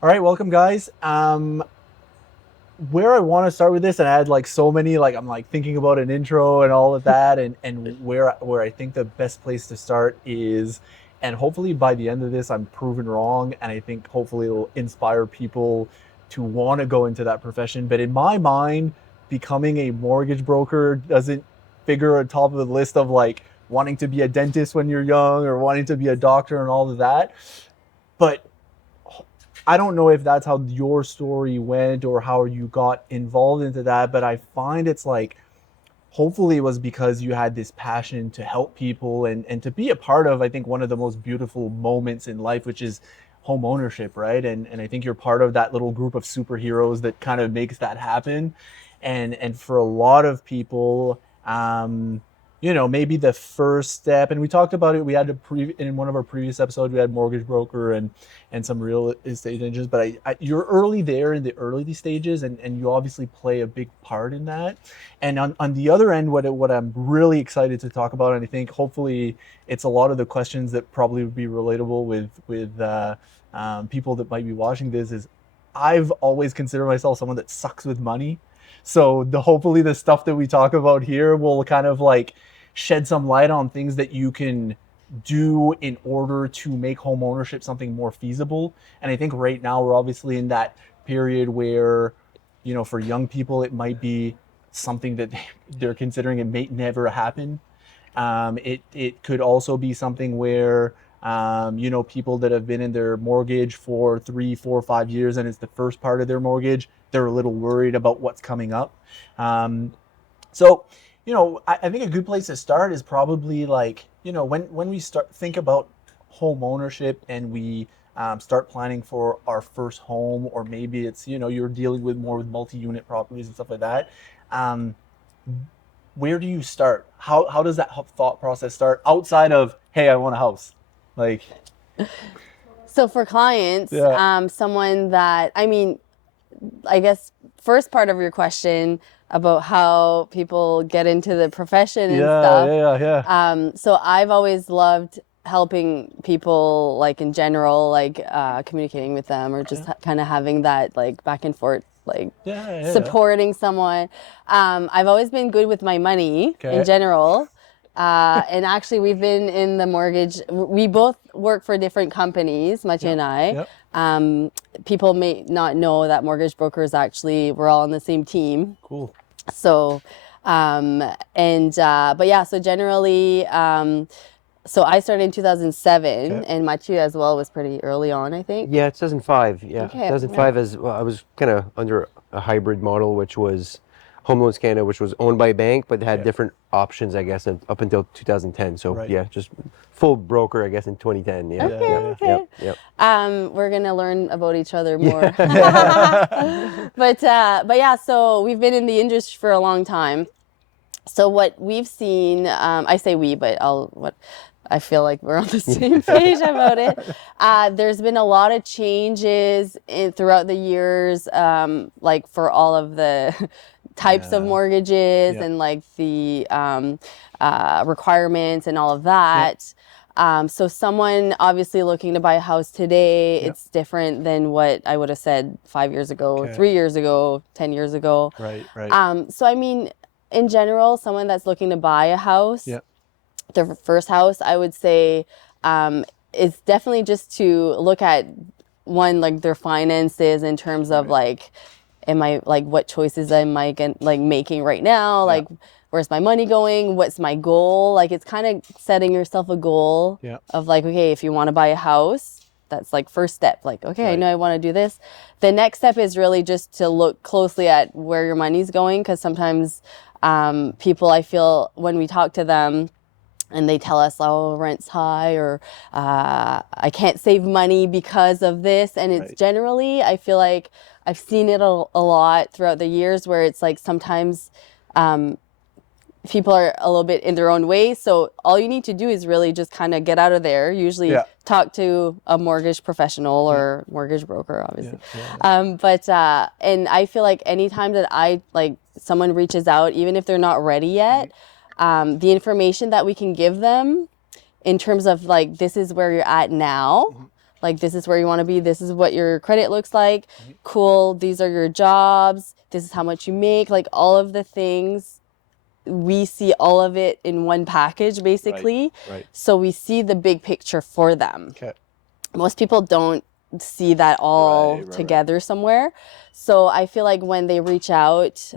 All right, welcome guys. Where I want to start with this, and I had like so many, like I'm like thinking about an intro and all of that, and where I think the best place to start is, and hopefully by the end of this, I'm proven wrong, and I think hopefully it'll inspire people to want to go into that profession. But in my mind, becoming a mortgage broker doesn't figure on top of the list of like wanting to be a dentist when you're young or wanting to be a doctor and all of that. But I don't know if that's how your story went or how you got involved into that, but I find it's like hopefully it was because you had this passion to help people and to be a part of, I think, one of the most beautiful moments in life, which is home ownership, right? And I think you're part of that little group of superheroes that kind of makes that happen. And for a lot of people, maybe the first step, and we talked about it. We had in one of our previous episodes, we had mortgage broker and some real estate agents. But you're early there in the early stages, and you obviously play a big part in that. And on the other end, what I'm really excited to talk about, and I think hopefully it's a lot of the questions that probably would be relatable with people that might be watching this is I've always considered myself someone that sucks with money. So hopefully the stuff that we talk about here will kind of like shed some light on things that you can do in order to make home ownership something more feasible. And I think right now we're obviously in that period where, for young people, it might be something that they're considering it may never happen. It could also be something where people that have been in their mortgage for 3, 4, 5 years and it's the first part of their mortgage, they're a little worried about what's coming up. Um, so I think a good place to start is probably like, when we start think about home ownership and we start planning for our first home, or maybe it's, you're dealing with more with multi-unit properties and stuff like that. Um, where do you start? How does that thought process start outside of, hey, I want a house? Like, So for clients, yeah, someone that, I guess first part of your question about how people get into the profession and yeah, stuff. yeah, yeah, So I've always loved helping people, like in general, like communicating with them or just yeah, kind of having that like back and forth, like yeah, yeah, yeah. supporting someone. I've always been good with my money in Okay. general. And actually, we've been in the mortgage. We both work for different companies, Mathieu Yep, and I. yep. Um, People may not know that mortgage brokers actually we're all on the same team. Cool. So, but yeah, so generally, so I started in 2007, Okay. and Mathieu as well was pretty early on, I think. Yeah, 2005. Yeah, Okay, yeah. 2005 as well. I was kind of under a hybrid model, which was Home Loans Canada, which was owned by a bank, but had Okay. different options, I guess, up until 2010. So Right. yeah, just full broker, I guess, in 2010. Yeah, Yeah, Okay, yeah, yeah, yep, okay. yep. We're gonna learn about each other more. yeah. But yeah, so we've been in the industry for a long time. So what we've seen, I say we, but I feel like we're on the same page about it. There's been a lot of changes throughout the years, like for all of the types of Yeah. mortgages Yeah. and like the requirements and all of Yeah. that. So someone obviously looking to buy a house today, Yeah. it's different than what I would have said 5 years ago, Okay. 3 years ago, 10 years ago. Right. Right. So I mean, in general, someone that's looking to buy a house, Yeah. their first house, I would say, is definitely just to look at one, like their finances in terms of Right. like, am I like what choices am I like making right now? Yeah. Like, where's my money going? What's my goal? Like, it's kind of setting yourself a goal Yeah. of like, okay, if you want to buy a house, that's like first step. Like, okay, I Right. know I want to do this. The next step is really just to look closely at where your money's going, because sometimes people, I feel when we talk to them and they tell us, oh, rent's high, or I can't save money because of this. And it's Right. generally, I feel like I've seen it a lot throughout the years where it's like sometimes um, people are a little bit in their own way. So all you need to do is really just kind of get out of there. Usually Yeah. talk to a mortgage professional Yeah. or mortgage broker, Yeah. obviously. Yeah. And I feel like anytime that I like someone reaches out, even if they're not ready Mhm. yet, the information that we can give them in terms of like this is where you're at now, Mhm. Like, this is where you want to be. This is what your credit looks like. Cool. These are your jobs. This is how much you make. Like, all of the things, we see all of it in one package, basically. Right. So we see the big picture for them. Okay. Most people don't see that all Right. together somewhere. So I feel like when they reach out,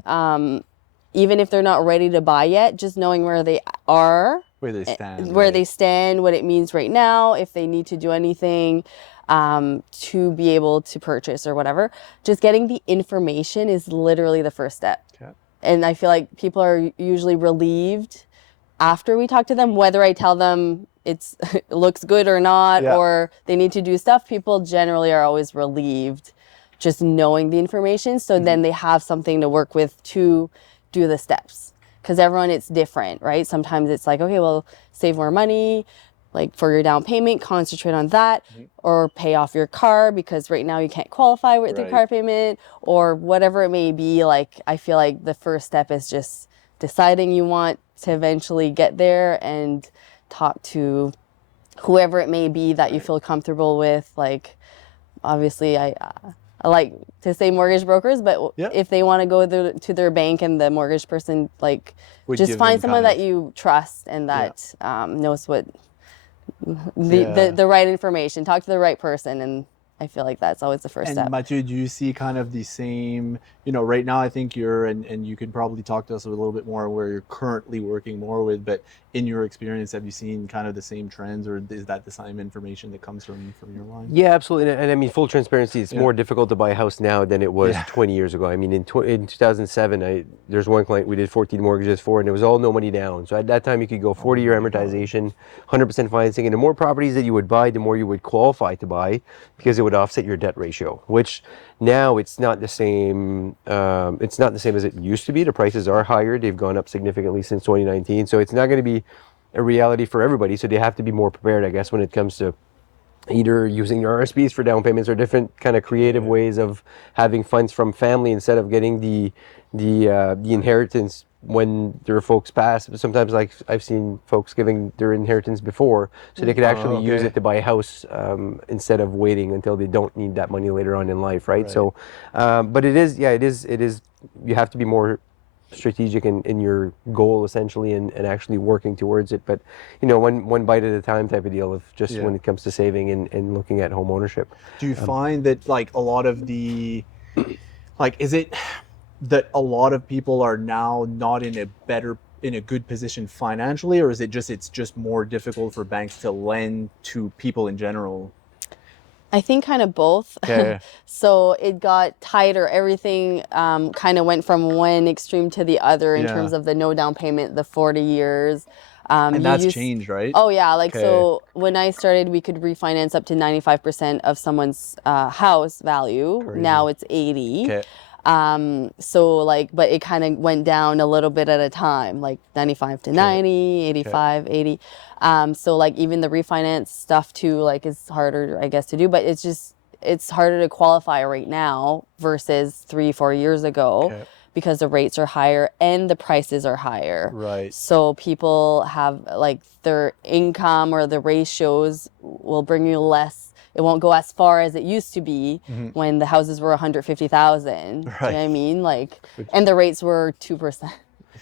even if they're not ready to buy yet, just knowing where they are, Where they stand. where they stand, what it means right now, if they need to do anything to be able to purchase or whatever, just getting the information is literally the first step. Okay. And I feel like people are usually relieved after we talk to them, whether I tell them it looks good or not, or they need to do stuff. People generally are always relieved just knowing the information. So then they have something to work with to do the steps. Because everyone, it's different, right? Sometimes it's like, okay, well, save more money, like for your down payment, concentrate on that, or pay off your car because right now you can't qualify with the car payment, or whatever it may be. Like, I feel like the first step is just deciding you want to eventually get there and talk to whoever it may be that you feel comfortable with. Like, obviously, I like to say mortgage brokers, but if they want to go to their bank and the mortgage person, like, just find someone that you trust and that knows what the right information. Talk to the right person, and I feel like that's always the first step. And Mathieu, do you see kind of the same, right now I think and you could probably talk to us a little bit more where you're currently working more with, but in your experience, have you seen kind of the same trends, or is that the same information that comes from your line? Yeah, absolutely. And I mean, full transparency, it's more difficult to buy a house now than it was 20 years ago. I mean, in 2007, there's one client we did 14 mortgages for, and it was all no money down. So at that time, you could go 40-year amortization, 100% financing, and the more properties that you would buy, the more you would qualify to buy, because it would offset your debt ratio, which now it's not the same. It's not the same as it used to be. The prices are higher. They've gone up significantly since 2019. So it's not going to be a reality for everybody. So they have to be more prepared, I guess, when it comes to either using your RSPs for down payments or different kind of creative ways of having funds from family instead of getting the inheritance when their folks pass. Sometimes, like, I've seen folks giving their inheritance before, so they could actually use it to buy a house instead of waiting until they don't need that money later on in life, right? So, but it is, you have to be more strategic in your goal essentially, and actually working towards it. But one bite at a time type of deal of just when it comes to saving and looking at home ownership. Do you find that, like, a lot of the, like, is it that a lot of people are now not in a good position financially, or is it it's just more difficult for banks to lend to people in general? I think kind of both. Okay. So it got tighter. Everything kind of went from one extreme to the other in terms of the no down payment, the 40 years. And that's changed, right? Oh, yeah. Like, so when I started, we could refinance up to 95% of someone's house value. Crazy. Now it's 80. Okay. So, like, but it kind of went down a little bit at a time, like 95 to 90, 85, 80. So, like, even the refinance stuff too, like, is harder, I guess, to do, but it's harder to qualify right now versus 3-4 years ago because the rates are higher and the prices are higher. Right. So people have, like, their income or the ratios will bring you less. It won't go as far as it used to be when the houses were 150,000. Right. Do you know what I mean? Like, and the rates were 2%.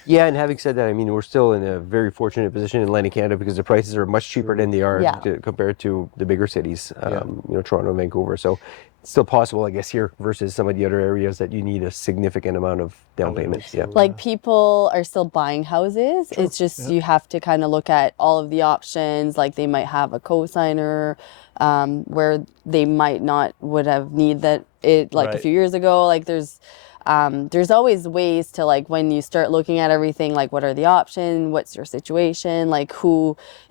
Yeah, and having said that, I mean, we're still in a very fortunate position in Atlantic Canada because the prices are much cheaper than they are compared to the bigger cities, Toronto and Vancouver. So it's still possible, I guess, here versus some of the other areas that you need a significant amount of down payments. Yeah. Like, people are still buying houses. It's just you have to kind of look at all of the options. Like, they might have a co-signer where they might not would have need that a few years ago. Like, there's always ways to, like, when you start looking at everything, like, what are the options? What's your situation? Like,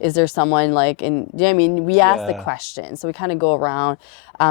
is there someone, like, do you know what I mean? We ask the question. So we kind of go around.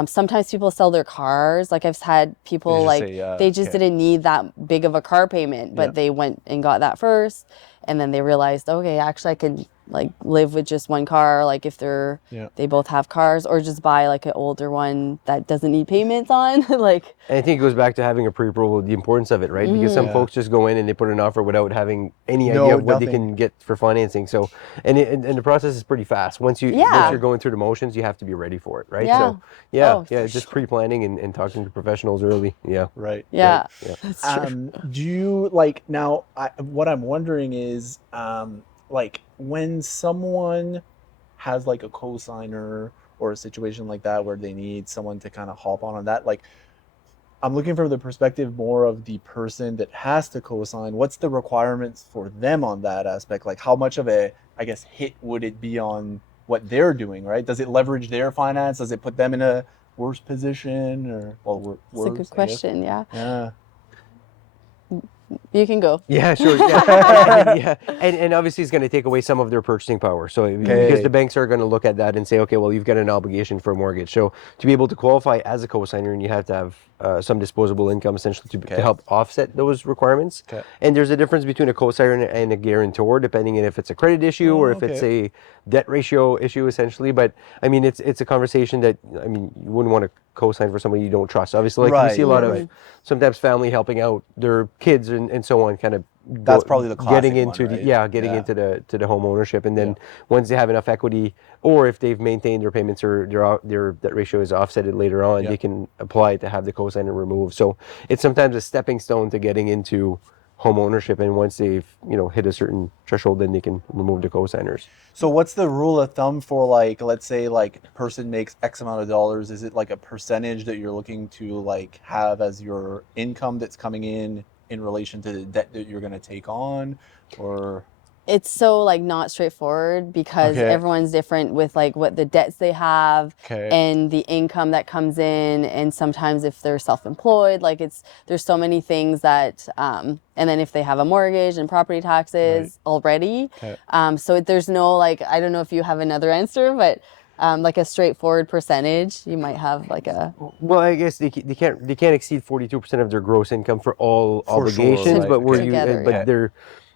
Sometimes people sell their cars. Like, I've had people, they just didn't need that big of a car payment, but they went and got that first. and then they realized, okay, actually I could like live with just one car, like if they both have cars, or just buy like an older one that doesn't need payments on. Like, And I think it goes back to having a pre-approval, the importance of it, right? Because some folks just go in and they put an offer without having any idea of what they can get for financing. So, and the process is pretty fast. Once you're going through the motions, you have to be ready for it, right? So, just pre-planning and talking to professionals early. Yeah. Right. Yeah. Right. Yeah. That's true. Do you like now? What I'm wondering is, like when someone has like a co-signer or a situation like that where they need someone to kind of hop on that, like I'm looking from the perspective more of the person that has to co-sign. What's the requirements for them on that aspect? Like how much of a, I guess, hit would it be on what they're doing, right? Does it leverage their finance? Does it put them in a worse position or, well, That's a good question. Yeah. Yeah. You can go. Yeah, sure. Yeah. And obviously it's going to take away some of their purchasing power. So because the banks are going to look at that and say, okay, well, you've got an obligation for a mortgage. So to be able to qualify as a co-signer, and you have to have some disposable income essentially to help offset those requirements. Okay. And there's a difference between a co-signer and a guarantor, depending on if it's a credit issue or if it's a debt ratio issue, essentially. But I mean, it's a conversation that, I mean, you wouldn't want to co-sign for somebody you don't trust. Obviously, like you see a lot of sometimes family helping out their kids and so on, kind of. That's probably the classic getting into one, right? into the home ownership, and then once they have enough equity, or if they've maintained their payments or their that ratio is offsetted later on, they can apply to have the cosigner removed. So it's sometimes a stepping stone to getting into home ownership, and once they've hit a certain threshold, then they can remove the cosigners. So what's the rule of thumb for, like, let's say like person makes X amount of dollars? Is it like a percentage that you're looking to like have as your income that's coming in relation to the debt that you're going to take on? Or it's so like not straightforward because everyone's different with like what the debts they have and the income that comes in, and sometimes if they're self-employed, like there's so many things that and then if they have a mortgage and property taxes already, so there's no, like, I don't know if you have another answer, but like a straightforward percentage, you might have like a. Well, I guess they can't exceed 42% of their gross income for all obligations, but they're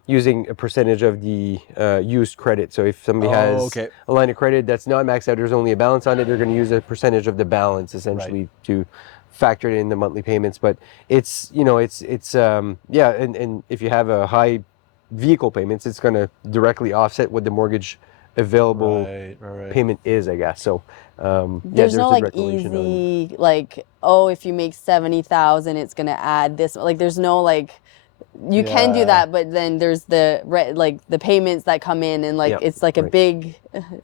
using a percentage of the used credit. So if somebody has a line of credit that's not maxed out, there's only a balance on it, they're going to use a percentage of the balance essentially to factor it in the monthly payments. But it's and if you have a high vehicle payments, it's going to directly offset what the mortgage available payment is, I guess. So there's no like easy like, oh, if you make 70,000 it's gonna add this, like there's no like, you can do that, but then there's the payments that come in, and like it's like a big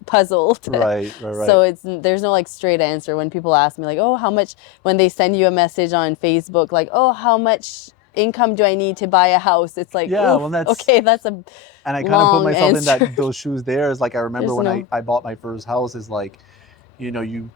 puzzle so there's no like straight answer. When people ask me like, oh, how much, when they send you a message on Facebook like, oh, how much income do I need to buy a house, it's like, well, that's a and I kind of put myself in those shoes there. Is like, I remember when I bought my first house, is like, you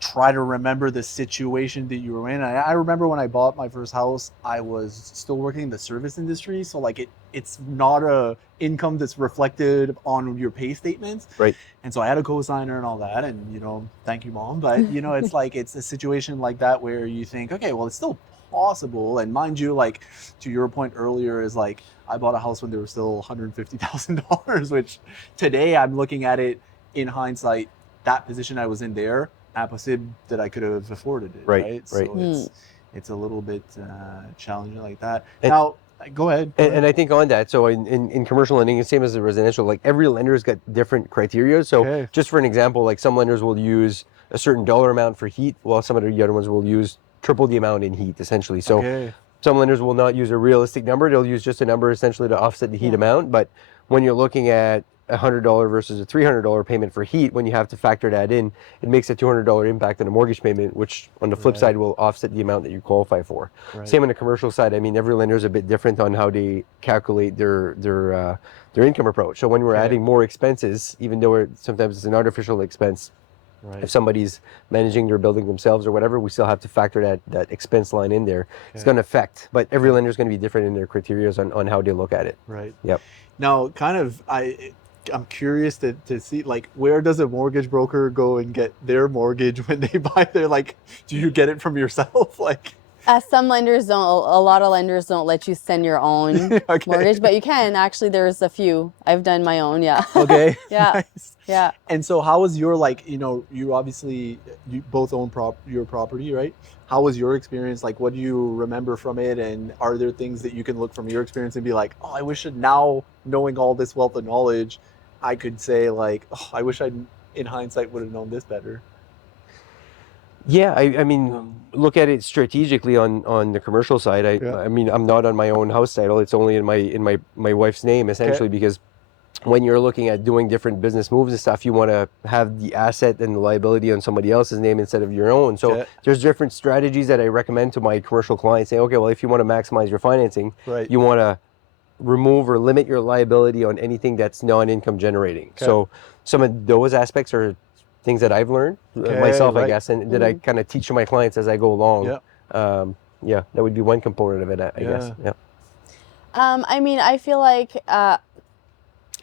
try to remember the situation that you were in. I remember when I bought my first house, I was still working in the service industry, so like it's not a income that's reflected on your pay statements, right? And so I had a cosigner and all that, and thank you, Mom, but it's like, it's a situation like that where you think, okay, well, it's still possible. And mind you, like, to your point earlier, is like, I bought a house when there was still $150,000, which today I'm looking at it in hindsight, that position I was in there, impossible that I could have afforded it, right? So it's a little bit challenging like that. Now, go ahead. And I think on that, so in commercial lending, it's the same as the residential, like every lender's got different criteria. So just for an example, like some lenders will use a certain dollar amount for heat, while some of the other ones will use triple the amount in heat, essentially. So some lenders will not use a realistic number. They'll use just a number essentially to offset the heat amount. But when you're looking at $100 versus a $300 payment for heat, when you have to factor that in, it makes a $200 impact on a mortgage payment, which on the flip side will offset the amount that you qualify for. Same on the commercial side. I mean, every lender is a bit different on how they calculate their income approach. So when we're adding more expenses, even though sometimes it's an artificial expense, if somebody's managing their building themselves or whatever, we still have to factor that expense line in there. It's going to affect, but every lender is going to be different in their criteria on how they look at it. Right. Yep. Now, kind of, I'm curious to see, like, where does a mortgage broker go and get their mortgage when they buy their, like, do you get it from yourself? Like, Some lenders don't. A lot of lenders don't let you send your own Okay. mortgage, but you can. Actually, there's a few. I've done my own. Yeah. Okay. Yeah. Nice. Yeah. And so how was your, like, you obviously, you both own your property, right? How was your experience? Like, what do you remember from it? And are there things that you can look from your experience and be like, oh, I wish now, knowing all this wealth of knowledge, I could say like, oh, I wish in hindsight would have known this better. Yeah, I mean, look at it strategically on the commercial side. I mean, I'm not on my own house title. It's only in my wife's name, essentially, because when you're looking at doing different business moves and stuff, you want to have the asset and the liability on somebody else's name instead of your own. So there's different strategies that I recommend to my commercial clients, saying, okay, well, if you want to maximize your financing, you want to remove or limit your liability on anything that's non-income generating. So some of those aspects are things that I've learned myself, I guess, and that I kind of teach to my clients as I go along. Yeah, that would be one component of it, I guess. Yeah. I mean, I feel like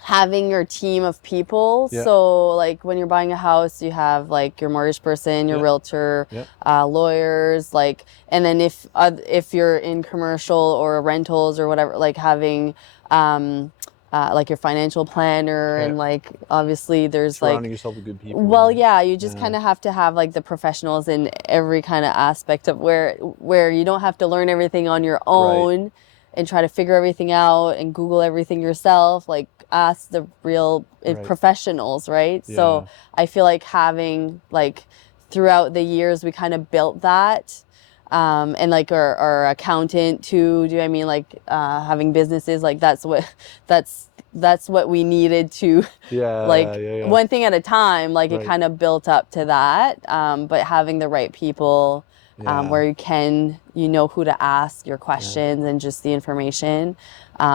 having your team of people. So like when you're buying a house, you have like your mortgage person, your realtor, lawyers, like, and then if you're in commercial or rentals or whatever, like having like your financial planner and like obviously there's surrounding yourself with good people. Well, yeah, you just kind of have to have like the professionals in every kind of aspect of where you don't have to learn everything on your own and try to figure everything out and Google everything yourself. Like ask the real professionals, right? So I feel like having like throughout the years we kind of built that. And like our accountant too. Do I mean like having businesses, like that's what we needed to one thing at a time. Like it kind of built up to that. But having the right people where you know who to ask your questions and just the information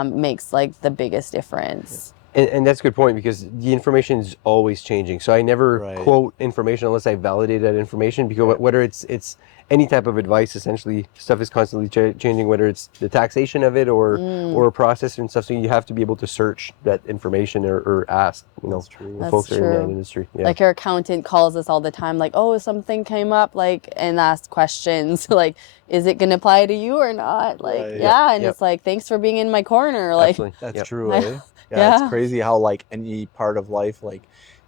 makes like the biggest difference. And that's a good point because the information is always changing. So I never quote information unless I validate that information, because whether it's any type of advice, essentially stuff is constantly changing, whether it's the taxation of it or a process and stuff. So you have to be able to search that information or ask, the folks that are in that industry. Yeah. Like your accountant calls us all the time, like, oh, something came up, like, and ask questions like, is it going to apply to you or not? Like, and it's like, thanks for being in my corner. Like, absolutely. That's true. Eh? Yeah, it's crazy how like any part of life, like,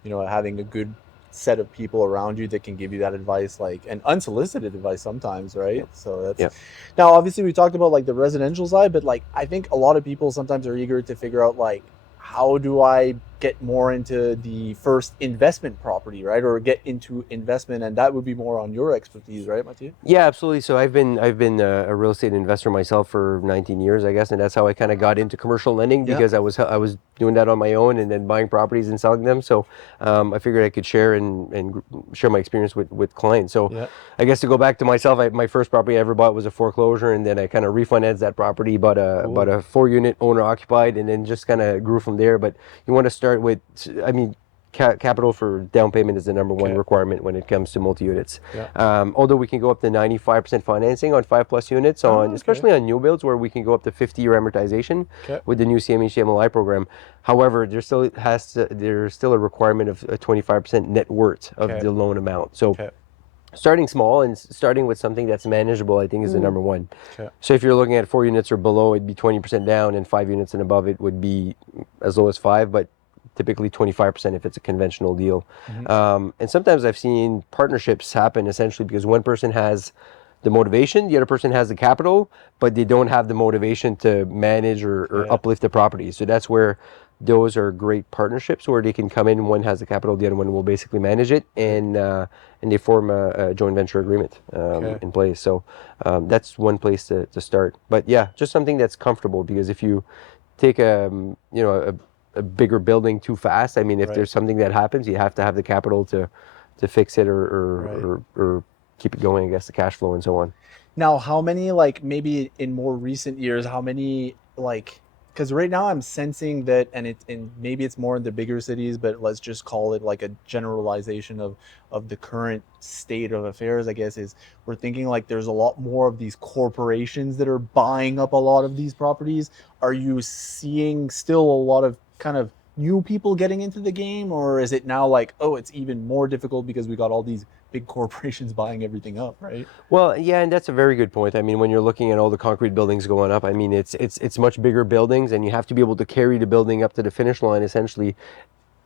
having a good set of people around you that can give you that advice, like, and unsolicited advice sometimes, right? So that's now obviously we talked about like the residential side, but like I think a lot of people sometimes are eager to figure out like, how do I get more into the first investment property, right? Or get into investment, and that would be more on your expertise, right, Mathieu? Yeah, absolutely. So I've been a real estate investor myself for 19 years, I guess, and that's how I kind of got into commercial lending, because I was doing that on my own and then buying properties and selling them. So I figured I could share and share my experience with clients. So I guess to go back to myself, my first property I ever bought was a foreclosure, and then I kind of refinanced that property, bought a 4-unit owner occupied, and then just kind of grew from there. But you want to start with, I mean, capital for down payment is the number one requirement when it comes to multi-units. Although we can go up to 95% financing on 5+ units, especially on new builds, where we can go up to 50-year amortization with the new CMHC-MLI program. However, there's still a requirement of a 25% net worth of the loan amount. So starting small and starting with something that's manageable, I think, is the number one. So if you're looking at 4 units or below, it'd be 20% down, and 5 units and above, it would be as low as 5, but typically 25% if it's a conventional deal. And sometimes I've seen partnerships happen essentially because one person has the motivation, the other person has the capital, but they don't have the motivation to manage or uplift the property. So that's where those are great partnerships, where they can come in, one has the capital, the other one will basically manage it, and they form a joint venture agreement in place. So that's one place to start. But yeah, just something that's comfortable, because if you take a bigger building too fast, I mean, if there's something that happens, you have to have the capital to fix it or keep it going, I guess, the cash flow and so on. Now, how many, like, maybe in more recent years, how many, like, because right now I'm sensing that, and maybe it's more in the bigger cities, but let's just call it like a generalization of the current state of affairs, I guess, is we're thinking like there's a lot more of these corporations that are buying up a lot of these properties. Are you seeing still a lot of kind of new people getting into the game, or is it now like, oh, it's even more difficult because we got all these big corporations buying everything up, right? Well, yeah, and that's a very good point. I mean, when you're looking at all the concrete buildings going up, I mean, it's much bigger buildings, and you have to be able to carry the building up to the finish line essentially,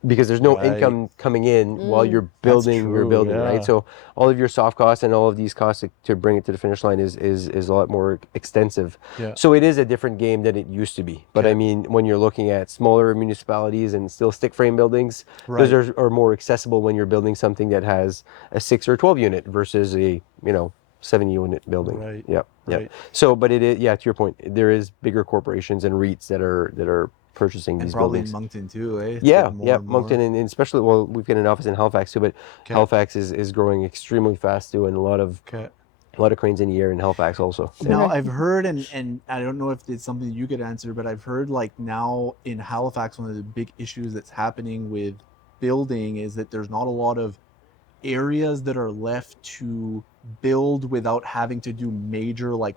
because there's no Right. income coming in while you're building your true, building, yeah. right? So all of your soft costs and all of these costs to bring it to the finish line is a lot more extensive. Yeah. So it is a different game than it used to be. But I Okay. mean, when you're looking at smaller municipalities and still stick frame buildings, Right. those are more accessible when you're building something that has a 6 or 12 unit versus a 7 unit building. Right. Yeah. Right. So, but it is, yeah, to your point, there is bigger corporations and REITs that are purchasing And these probably buildings. in Moncton too, eh? It's Yeah, getting more yeah, and more. Moncton, and especially, well, we've got an office in Halifax too, but Okay. Halifax is growing extremely fast too, and a lot of cranes in the air in Halifax also. Now I've heard, and I don't know if it's something you could answer, but I've heard like now in Halifax, one of the big issues that's happening with building is that there's not a lot of areas that are left to build without having to do major like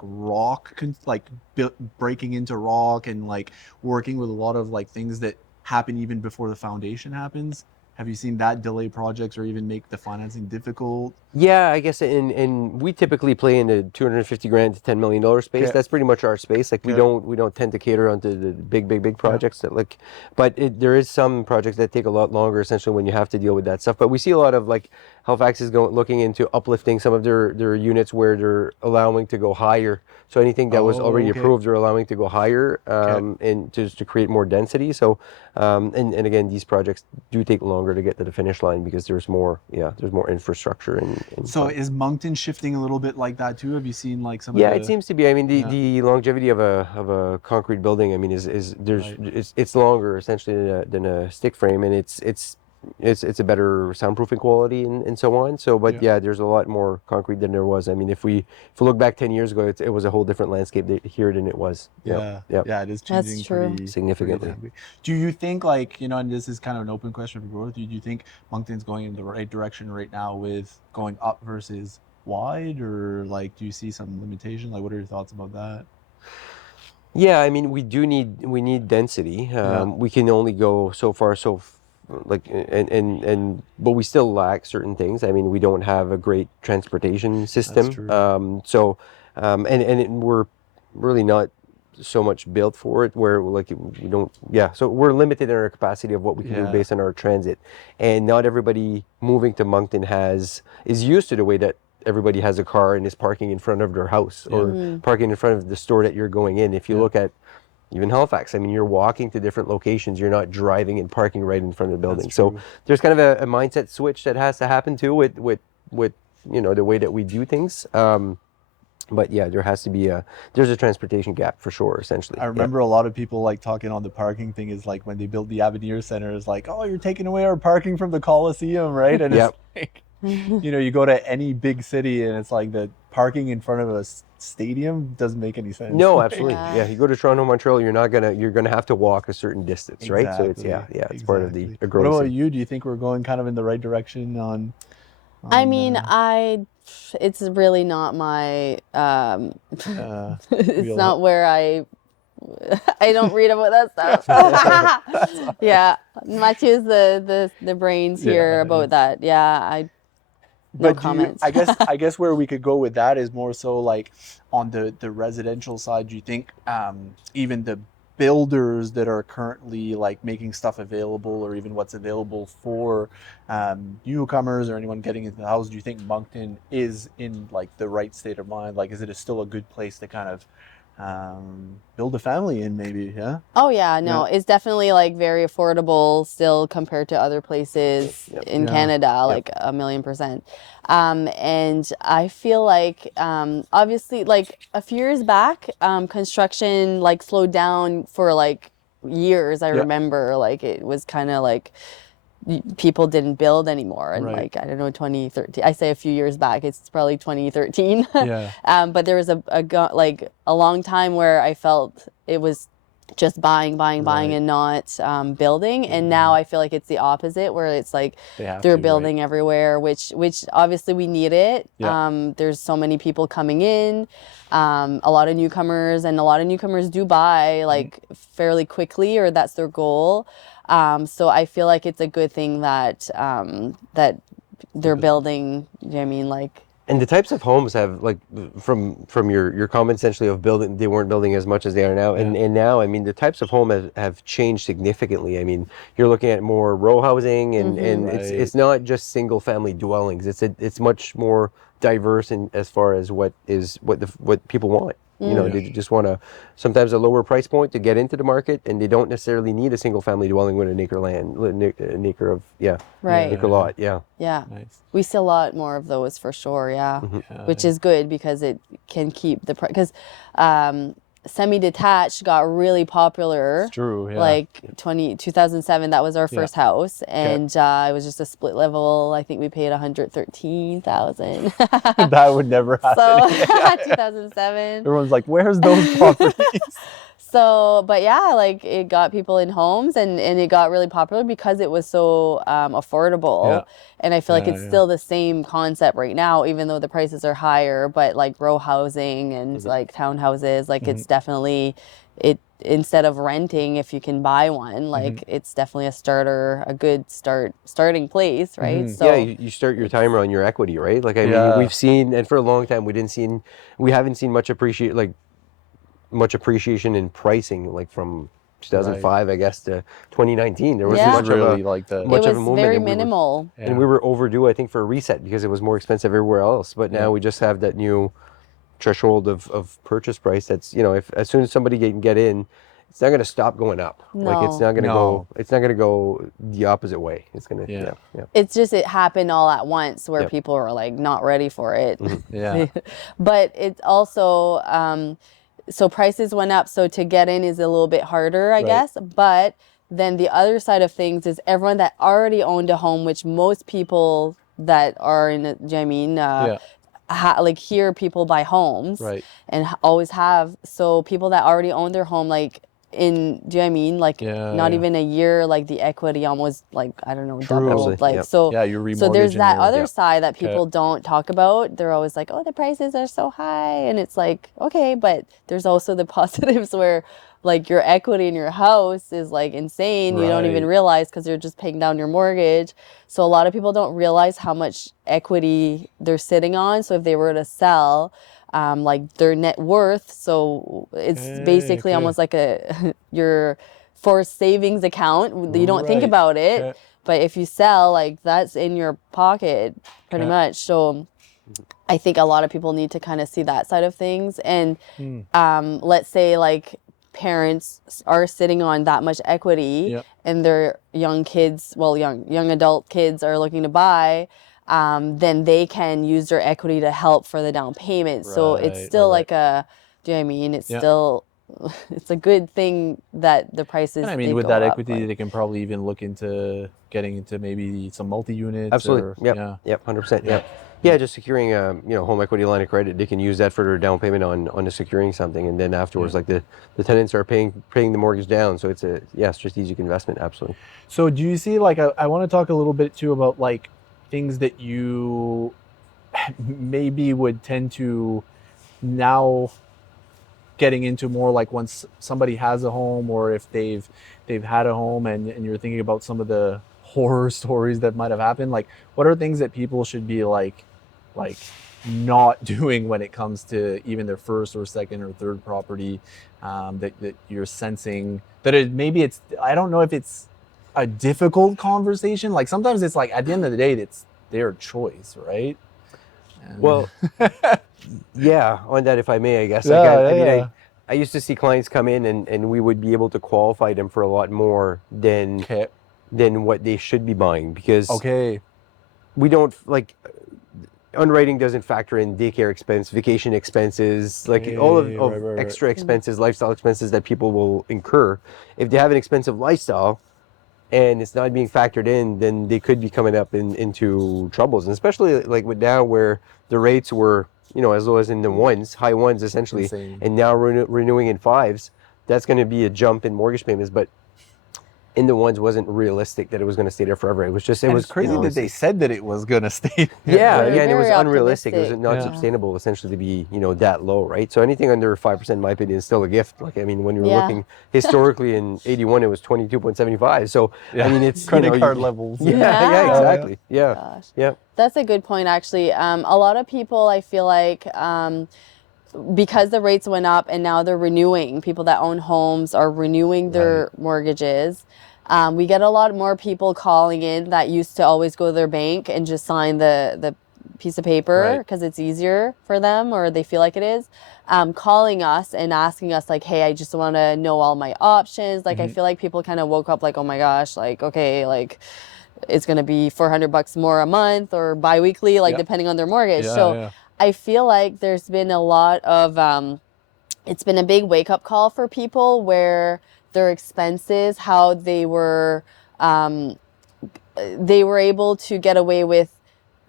breaking into rock and like working with a lot of like things that happen even before the foundation happens. Have you seen that delay projects or even make the financing difficult? Yeah, I guess, and we typically play in the $250,000 to $10 million space. Okay. That's pretty much our space. Like we Okay. don't tend to cater onto the big projects that like, but there is some projects that take a lot longer essentially when you have to deal with that stuff. But we see a lot of like Halifax is looking into uplifting some of their units where they're allowing to go higher. So anything that was already okay. approved, they're allowing to go higher, and to create more density. So, and again, these projects do take longer to get to the finish line because there's more infrastructure and So is Moncton shifting a little bit like that too? Have you seen like some yeah, of the... it seems to be. I mean, the longevity of a concrete building, I mean, is there's Right. it's longer essentially than a stick frame, and it's a better soundproofing quality and so on. So, but yeah, there's a lot more concrete than there was. I mean, if we look back 10 years ago, it was a whole different landscape here than it was. Yeah, it is That's changing true. pretty Significantly. rapidly. Do you think, like, and this is kind of an open question for both of you, do you think Moncton's going in the right direction right now with going up versus wide, or like do you see some limitation? Like, what are your thoughts about that? Yeah, I mean, we need density. We can only go so far, like, but we still lack certain things. I mean, we don't have a great transportation system. That's true. We're really not so much built for it, where like we don't. Yeah, so we're limited in our capacity of what we can do based on our transit, and not everybody moving to Moncton is used to the way that everybody has a car and is parking in front of their house or parking in front of the store that you're going in. If you look at even Halifax, I mean, you're walking to different locations. You're not driving and parking right in front of the building. So there's kind of a mindset switch that has to happen too with the way that we do things. But yeah, there's a transportation gap for sure, essentially. I remember a lot of people like talking on the parking thing is like when they built the Avenir Center is like, oh, you're taking away our parking from the Coliseum, right? And it's like, you go to any big city and it's like the parking in front of a stadium doesn't make any sense. No, absolutely. Yeah, you go to Toronto, Montreal, you're gonna have to walk a certain distance, right? So it's it's part of the growth. What about you? Do you think we're going kind of in the right direction on I mean, it's really not my, it's not where I don't read about that stuff. Yeah, Mathieu's the brains here about that. Yeah, no comments. I guess where we could go with that is more so like on the residential side. Do you think even the builders that are currently like making stuff available, or even what's available for newcomers or anyone getting into the house, do you think Moncton is in like the right state of mind? Like, is it still a good place to kind of build a family in, maybe? Yeah. Oh yeah, no, it's definitely like very affordable still compared to other places in Canada, like 1,000,000%. And I feel like obviously like a few years back, construction like slowed down for like years. I remember like it was kind of like people didn't build anymore, and like I don't know, 2013. I say a few years back, it's probably 2013. But there was a long time where I felt it was just buying and not building, and now I feel like it's the opposite, where it's like they're building everywhere, which obviously we need it. There's so many people coming in, a lot of newcomers, and a lot of newcomers do buy like fairly quickly, or that's their goal. So I feel like it's a good thing that that they're building. You know what I mean? Like, And the types of homes have, like, from your comment essentially of building, they weren't building as much as they are now, and now, I mean, the types of home have changed significantly. I mean, you're looking at more row housing, and it's not just single family dwellings. It's much more diverse in as far as what people want. You know, they just want sometimes a lower price point to get into the market, and they don't necessarily need a single family dwelling with an acre land, an acre of acre lot. Yeah. Nice. We see a lot more of those for sure. Yeah, which is good because it can keep the price. Because semi-detached got really popular. It's true. Yeah. Like 2007, that was our first house, and it was just a split level. I think we paid $113,000. That would never happen. So 2007. Everyone's like, "Where's those properties?" So, but yeah, like it got people in homes, and it got really popular because it was so affordable. Yeah. And I feel like it's still the same concept right now, even though the prices are higher. But like row housing and like townhouses, like it's definitely instead of renting, if you can buy one, like it's definitely a good starting place, right? So yeah, you start your timer on your equity, right? Like I mean, we've seen, and for a long time we haven't seen much appreciation in pricing, like from 2005, I guess, to 2019. There wasn't much really of a like the much it of a was movement, very and minimal. and we were overdue, I think, for a reset because it was more expensive everywhere else. But now we just have that new threshold of purchase price. That's, you know, if as soon as somebody can get in, it's not going to stop going up. Like it's not going to go. It's not going to go the opposite way. It's going to. It's just it happened all at once where people were like not ready for it. Yeah. But it's also so prices went up, so to get in is a little bit harder, I guess. But then the other side of things is everyone that already owned a home, which most people that are in, do you know what I mean? Like here, people buy homes, and always have. So people that already own their home, like do you know what I mean? Like not even a year, like the equity almost like, I don't know, doubled. Like so you remortgage. So there's that other side that people don't talk about. They're always like, oh, the prices are so high, and it's like, okay, but there's also the positives where like your equity in your house is like insane. You don't even realize because you're just paying down your mortgage. So a lot of people don't realize how much equity they're sitting on. So if they were to sell, like their net worth, so it's basically almost like your forced savings account. You don't think about it, but if you sell, like that's in your pocket pretty much. So I think a lot of people need to kind of see that side of things. And let's say like parents are sitting on that much equity and their young adult kids are looking to buy, then they can use their equity to help for the down payment. So it's still like do you know what I mean? It's still, it's a good thing that the prices. And I mean, with that equity, they can probably even look into getting into maybe some multi-units. Absolutely. Yep. 100%. Yeah, just securing a home equity line of credit. They can use that for their down payment on securing something, and then afterwards, like the tenants are paying the mortgage down. So it's a strategic investment. Absolutely. So do you see, like, I want to talk a little bit too about like things that you maybe would tend to now getting into more, like once somebody has a home, or if they've had a home and you're thinking about some of the horror stories that might have happened. Like, what are things that people should be like not doing when it comes to even their first or second or third property, that you're sensing that it's I don't know if it's a difficult conversation. Like sometimes it's like at the end of the day, it's their choice, right? And well, on that, if I may, I guess. I used to see clients come in and we would be able to qualify them for a lot more than what they should be buying, because we don't, like, underwriting doesn't factor in daycare expense, vacation expenses, like all of extra expenses, lifestyle expenses that people will incur. If they have an expensive lifestyle and it's not being factored in, then they could be coming up into troubles. And especially like with now, where the rates were, as low as in the high ones essentially, insane. And now renewing in fives, that's going to be a jump in mortgage payments. But in the ones wasn't realistic that it was going to stay there forever. It was just, it And was it's crazy that they said that it was gonna stay. yeah, They're and it was very unrealistic. It was optimistic. not Yeah. sustainable, essentially, to be that low, right? So anything under 5%, in my opinion, is still a gift. Like, I mean, when you were Yeah. looking historically in '81, it was 22.75. So Yeah. I mean, it's Credit card levels. Yeah, Yeah. yeah, exactly. Yeah, Gosh. yeah, That's a good point, actually. A lot of people, I feel like, because the rates went up and now they're renewing, people that own homes are renewing their mortgages. We get a lot more people calling in that used to always go to their bank and just sign the piece of paper because it's easier for them, or they feel like it is. Calling us and asking us like, hey, I just want to know all my options. Like, I feel like people kind of woke up like, oh my gosh, like, okay, like it's going to be $400 more a month or bi-weekly, like depending on their mortgage. So I feel like there's been a lot of, it's been a big wake up call for people where their expenses, how they were able to get away with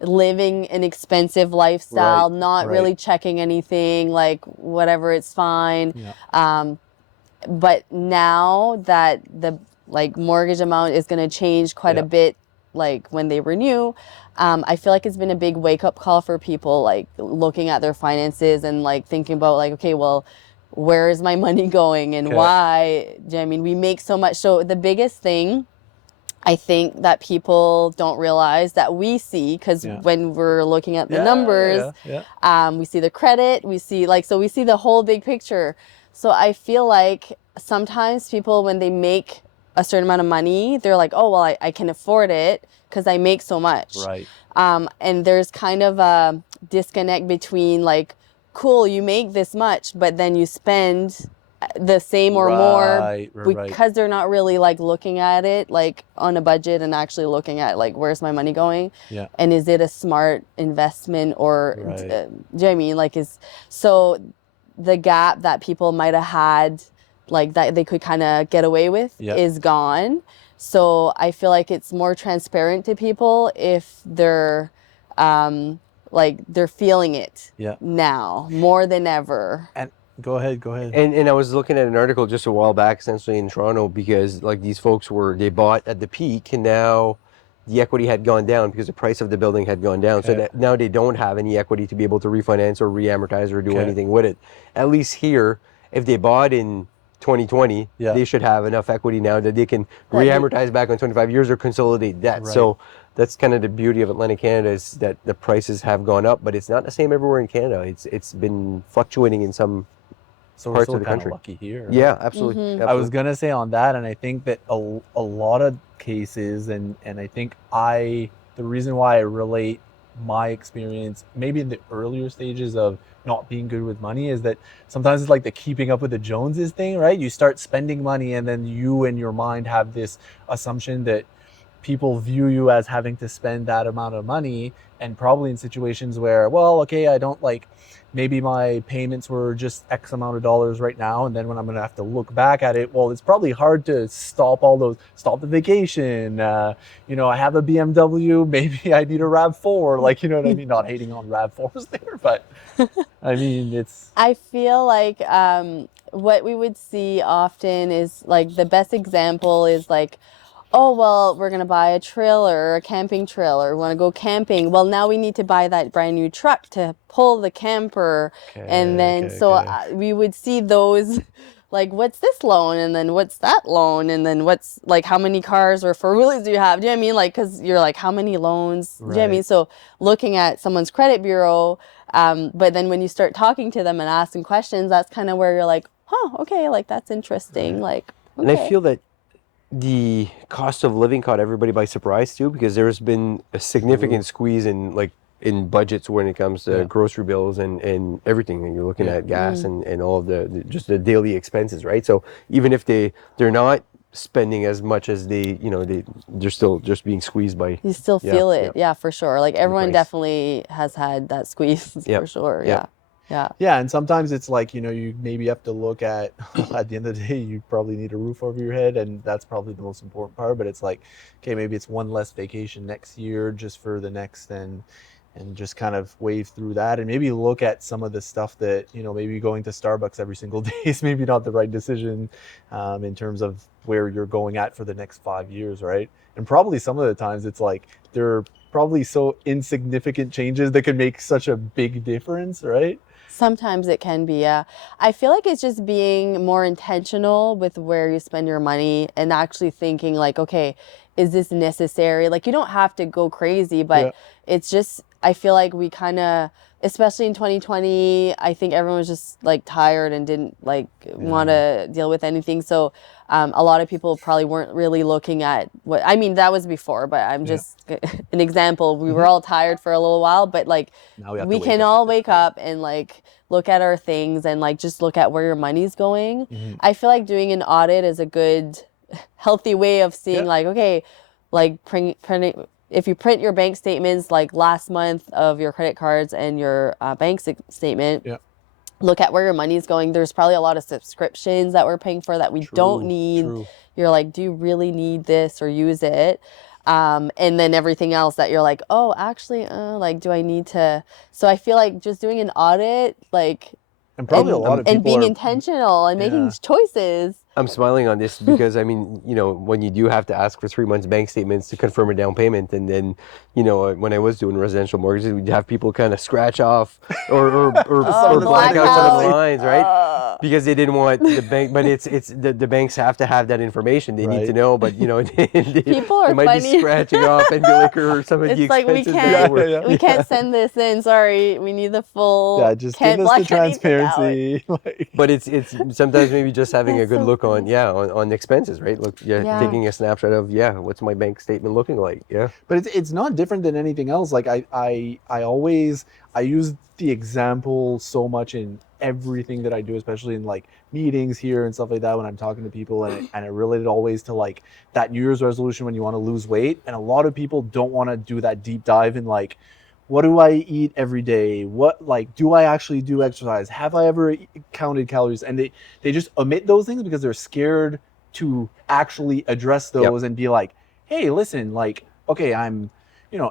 living an expensive lifestyle, not really checking anything, like whatever, it's fine. But now that the like mortgage amount is going to change quite a bit, like when they renew, I feel like it's been a big wake up call for people, like looking at their finances and like thinking about like, okay, well, where is my money going and why? I mean, we make so much. So the biggest thing I think that people don't realize that we see, because when we're looking at the numbers, we see the credit, we see like, so we see the whole big picture. So I feel like sometimes people, when they make a certain amount of money, they're like, oh, well, I can afford it because I make so much. And there's kind of a disconnect between like, cool, you make this much, but then you spend the same or more because they're not really like looking at it like on a budget and actually looking at like, where's my money going, and is it a smart investment, or do you know what I mean, like, is so the gap that people might have had, like that they could kind of get away with, is gone. So I feel like it's more transparent to people if they're like they're feeling it now more than ever. And go ahead. And I was looking at an article just a while back, essentially in Toronto, because like these folks they bought at the peak, and now the equity had gone down because the price of the building had gone down. So that now they don't have any equity to be able to refinance or re-amortize or do anything with it. At least here, if they bought in 2020, they should have enough equity now that they can re-amortize back on 25 years or consolidate debt. So that's kind of the beauty of Atlantic Canada, is that the prices have gone up, but it's not the same everywhere in Canada. It's been fluctuating in some parts of the country. Lucky here. Yeah, absolutely. I was gonna say on that, and I think that a lot of cases, and I think the reason why I relate my experience maybe in the earlier stages of not being good with money is that sometimes it's like the keeping up with the Joneses thing, right? You start spending money, and then you in your mind have this assumption that people view you as having to spend that amount of money, and probably in situations where, well, okay, I don't like, maybe my payments were just X amount of dollars right now, and then when I'm gonna have to look back at it, well, it's probably hard to stop the vacation. You know, I have a BMW, maybe I need a RAV4, like, you know what I mean? Not hating on RAV4s there, but I mean, it's... I feel like what we would see often is like, the best example is like, oh, well, we're going to buy a trailer or a camping trailer. We want to go camping. Well, now we need to buy that brand new truck to pull the camper. And then we would see those, like, what's this loan? And then what's that loan? And then what's, like, how many cars or four-wheelers do you have? Do you know what I mean? Like, because you're like, how many loans? Do you know what I mean? So looking at someone's credit bureau, but then when you start talking to them and asking questions, that's kind of where you're like, huh, okay, like, that's interesting. Like, okay. And I feel that the cost of living caught everybody by surprise too, because there's been a significant squeeze in budgets when it comes to grocery bills and everything. And you're looking at gas and all of the just the daily expenses, right? So even if they're not spending as much as they're still just being squeezed by. You still feel it, for sure. Like, everyone definitely has had that squeeze for sure. Yeah, and sometimes it's like, you know, you maybe have to look at the end of the day, you probably need a roof over your head, and that's probably the most important part. But it's like, okay, maybe it's one less vacation next year just for the next, and just kind of wave through that, and maybe look at some of the stuff that, maybe going to Starbucks every single day is maybe not the right decision in terms of where you're going at for the next 5 years, right? And probably some of the times it's like they're probably so insignificant changes that can make such a big difference, right? Sometimes it can be, yeah. I feel like it's just being more intentional with where you spend your money and actually thinking like, okay, is this necessary? Like, you don't have to go crazy, but it's just, I feel like we kind of, especially in 2020, I think everyone was just like tired and didn't like want to deal with anything. So a lot of people probably weren't really looking at what, I mean, that was before, but I'm just an example. We were all tired for a little while, but like Now we can all wake up and like look at our things and like just look at where your money's going. I feel like doing an audit is a good, healthy way of seeing like, okay, like printing, if you print your bank statements like last month of your credit cards and your bank statement, look at where your money's going. There's probably a lot of subscriptions that we're paying for that we don't need. You're like, do you really need this or use it? And then everything else that you're like, oh, actually, like, do I need to? So I feel like just doing an audit, like, and probably a lot of people and being intentional and making choices. I'm smiling on this because, I mean, when you do have to ask for 3 months bank statements to confirm a down payment, and then, when I was doing residential mortgages, we'd have people kind of scratch off or black out some of the lines, right? Because they didn't want the bank, but it's the banks have to have that information. They need to know, but people are they might be scratching off and be like, or some of the expenses that were. We can't send this in. Sorry, we need the full. Just give us the transparency. But it's sometimes maybe just having a good look on expenses, right? Look, taking a snapshot of what's my bank statement looking like? But it's not different than anything else. Like I use the example so much in everything that I do, especially in like meetings here and stuff like that when I'm talking to people, and I relate it always to like that New Year's resolution when you want to lose weight, and a lot of people don't want to do that deep dive in like, what do I eat every day? What, like, do I actually do exercise? Have I ever counted calories? And they just omit those things because they're scared to actually address those and be like, hey, listen, like, okay, I'm,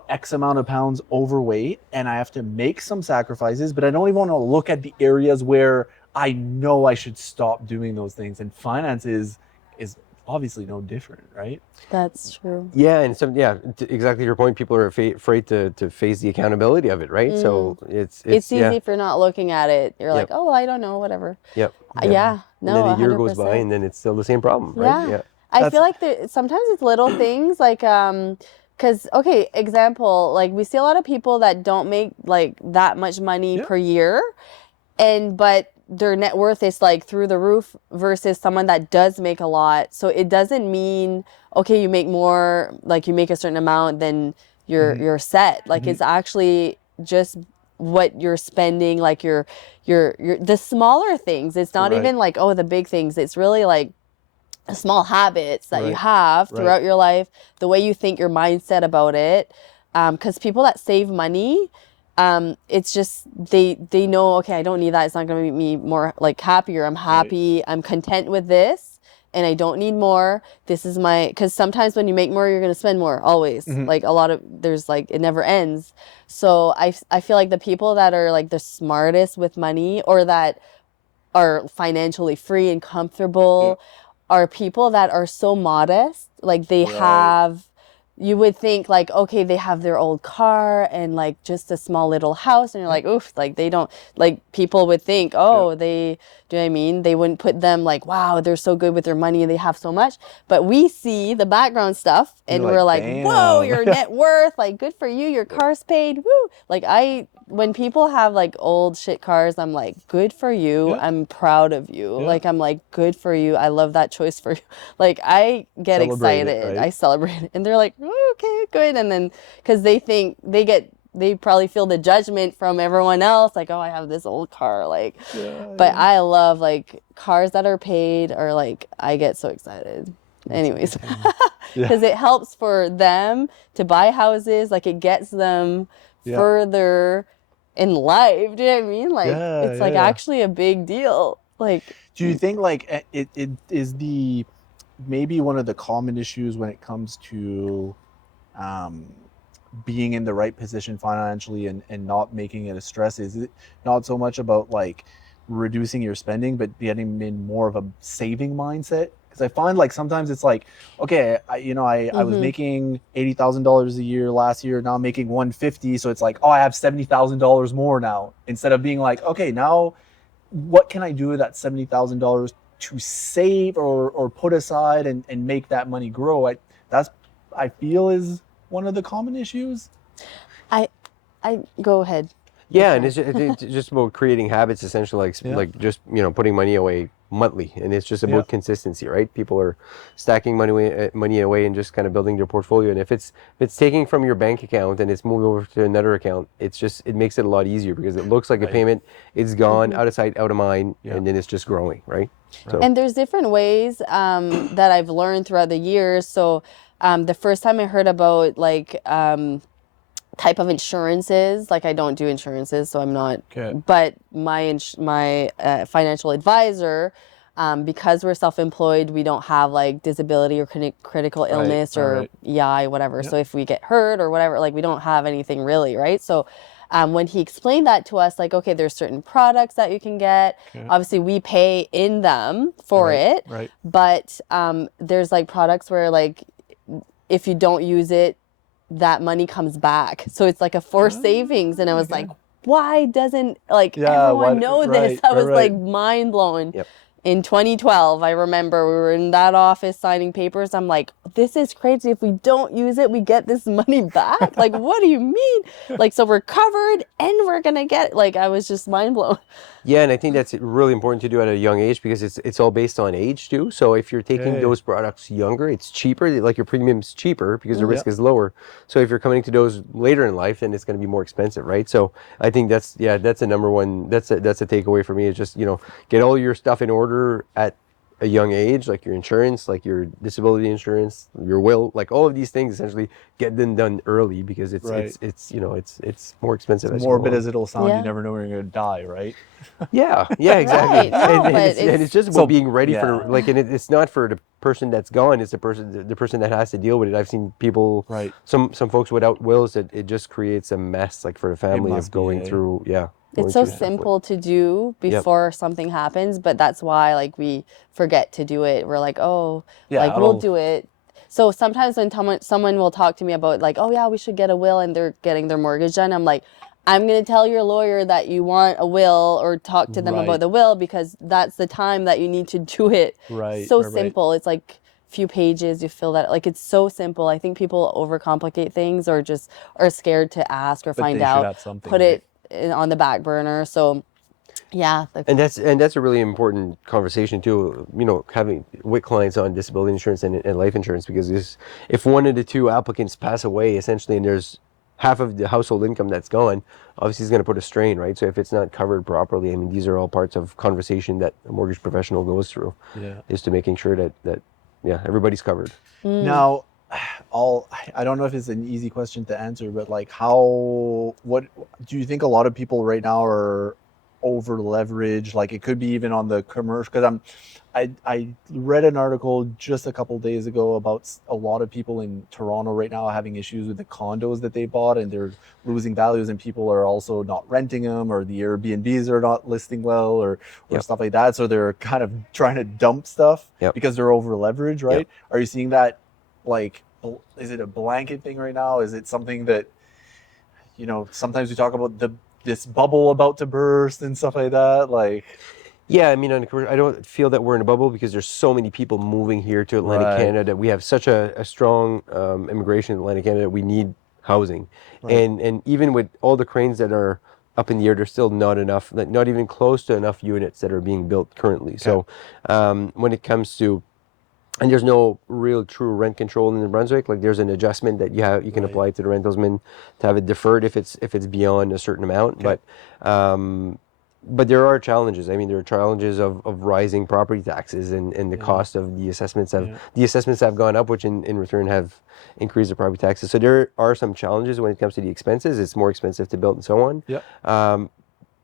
X amount of pounds overweight and I have to make some sacrifices, but I don't even want to look at the areas where I know I should stop doing those things. And finance is obviously no different, right? That's true. Yeah, and exactly your point. People are afraid to face the accountability of it, right? So it's easy for not looking at it. You're like, oh, well, I don't know, whatever. No, and then a year 100%. goes by, and then it's still the same problem, right? I feel like sometimes it's little things like because example, like we see a lot of people that don't make like that much money per year, but their net worth is like through the roof versus someone that does make a lot. So it doesn't mean, okay, you make more, like you make a certain amount, then you're set. Like it's actually just what you're spending, like your the smaller things. It's not even like, oh, the big things. It's really like small habits that you have throughout your life, the way you think, your mindset about it. Because people that save money, it's just they know, okay, I don't need that. It's not going to make me more like happier. I'm happy. I'm content with this, and I don't need more. This is because sometimes when you make more, you're going to spend more always. Like there's like, it never ends. So I feel like the people that are like the smartest with money or that are financially free and comfortable are people that are so modest. Like they have, you would think like, okay, they have their old car and like just a small little house, and you're like, oof, like they don't, like people would think, oh, they, do you know what I mean? They wouldn't put them like, wow, they're so good with their money and they have so much. But we see the background stuff and we're like, whoa, your net worth, like good for you, your car's paid, woo. Like when people have like old shit cars, I'm like, good for you. I'm proud of you. Like, I'm like, good for you. I love that choice for you. Like I get excited. I celebrate it. And they're like, oh, okay, good. And then, cause they think they probably feel the judgment from everyone else. Like, oh, I have this old car. Like, but I love like cars that are paid, or like, I get so excited. Anyways, because it helps for them to buy houses. Like it gets them further in life. Do you know what I mean? Like it's like actually a big deal. Like, do you think like it is maybe one of the common issues when it comes to being in the right position financially and not making it a stress? Is it not so much about like reducing your spending, but getting in more of a saving mindset? Because I find like sometimes it's like, okay, I was making $80,000 a year last year. Now I'm making 150. So it's like, oh, I have $70,000 more now, instead of being like, okay, now what can I do with that $70,000 to save or put aside and make that money grow? I feel is one of the common issues. I go ahead. Yeah, and it's just about creating habits, essentially, like just putting money away monthly, and it's just about consistency, right? People are stacking money away and just kind of building their portfolio. And if it's taking from your bank account and it's moving over to another account, it makes it a lot easier because it looks like a payment. It's gone, out of sight, out of mind, and then it's just growing, right? So. And there's different ways that I've learned throughout the years. So the first time I heard about like type of insurances, like I don't do insurances, so I'm not, but my financial advisor, because we're self-employed, we don't have like disability or critical illness or EI, whatever. So if we get hurt or whatever, like we don't have anything really, right? So when he explained that to us, like, okay, there's certain products that you can get. Obviously, we pay in them for it, but there's like products where like if you don't use it, that money comes back. So it's like a forced savings. And I was like, why doesn't like everyone know this? I was like mind blown. In 2012, I remember we were in that office signing papers. I'm like, this is crazy. If we don't use it, we get this money back. Like, what do you mean? Like, so we're covered and we're going to get, like, I was just mind blown. Yeah, and I think that's really important to do at a young age because it's all based on age too. So if you're taking those products younger, it's cheaper. Like your premium's cheaper because the risk is lower. So if you're coming to those later in life, then it's going to be more expensive, right? So I think that's a number one. That's a takeaway for me. Is just get all your stuff in order at a young age, like your insurance, like your disability insurance, your will, like all of these things. Essentially, get them done early because it's more expensive. As morbid as it'll sound, you never know when you're gonna die, right? Yeah, exactly. And it's just about being ready for like, and it's not for the person that's gone. It's the person that has to deal with it. I've seen people, some folks without wills, that it just creates a mess, like for the family of going through. It's so simple to do before something happens, but that's why like we forget to do it. We're like, we'll do it. So sometimes when someone will talk to me about like, oh yeah, we should get a will, and they're getting their mortgage done, I'm like, I'm going to tell your lawyer that you want a will, or talk to them about the will, because that's the time that you need to do it. So simple. It's like few pages, you fill that. Like, it's so simple. I think people overcomplicate things or just are scared to ask or find out, put it on the back burner. So and that's a really important conversation too, having with clients on disability insurance and life insurance, because if one of the two applicants pass away essentially and there's half of the household income that's gone, obviously it's going to put a strain, right? So if it's not covered properly, I mean, these are all parts of conversation that a mortgage professional goes through, is to making sure that everybody's covered. Now, I don't know if it's an easy question to answer, but like what do you think a lot of people right now are over leveraged? Like it could be even on the commercial, because I read an article just a couple days ago about a lot of people in Toronto right now having issues with the condos that they bought, and they're losing values, and people are also not renting them, or the Airbnbs are not listing well, or stuff like that. So they're kind of trying to dump stuff because they're over leveraged, right? Are you seeing that? Like, is it a blanket thing right now? Is it something that, sometimes we talk about this bubble about to burst and stuff like that? Like, yeah, I mean, I don't feel that we're in a bubble because there's so many people moving here to Atlantic Canada that we have such a strong immigration in Atlantic Canada. We need housing, and even with all the cranes that are up in the air, there's still not enough, not even close to enough units that are being built currently. So when it comes to, and there's no real true rent control in New Brunswick. Like there's an adjustment that you can apply to the rentalsman to have it deferred if it's beyond a certain amount. But there are challenges. I mean, there are challenges of rising property taxes and the cost of the assessments have gone up, which in return have increased the property taxes. So there are some challenges when it comes to the expenses. It's more expensive to build and so on.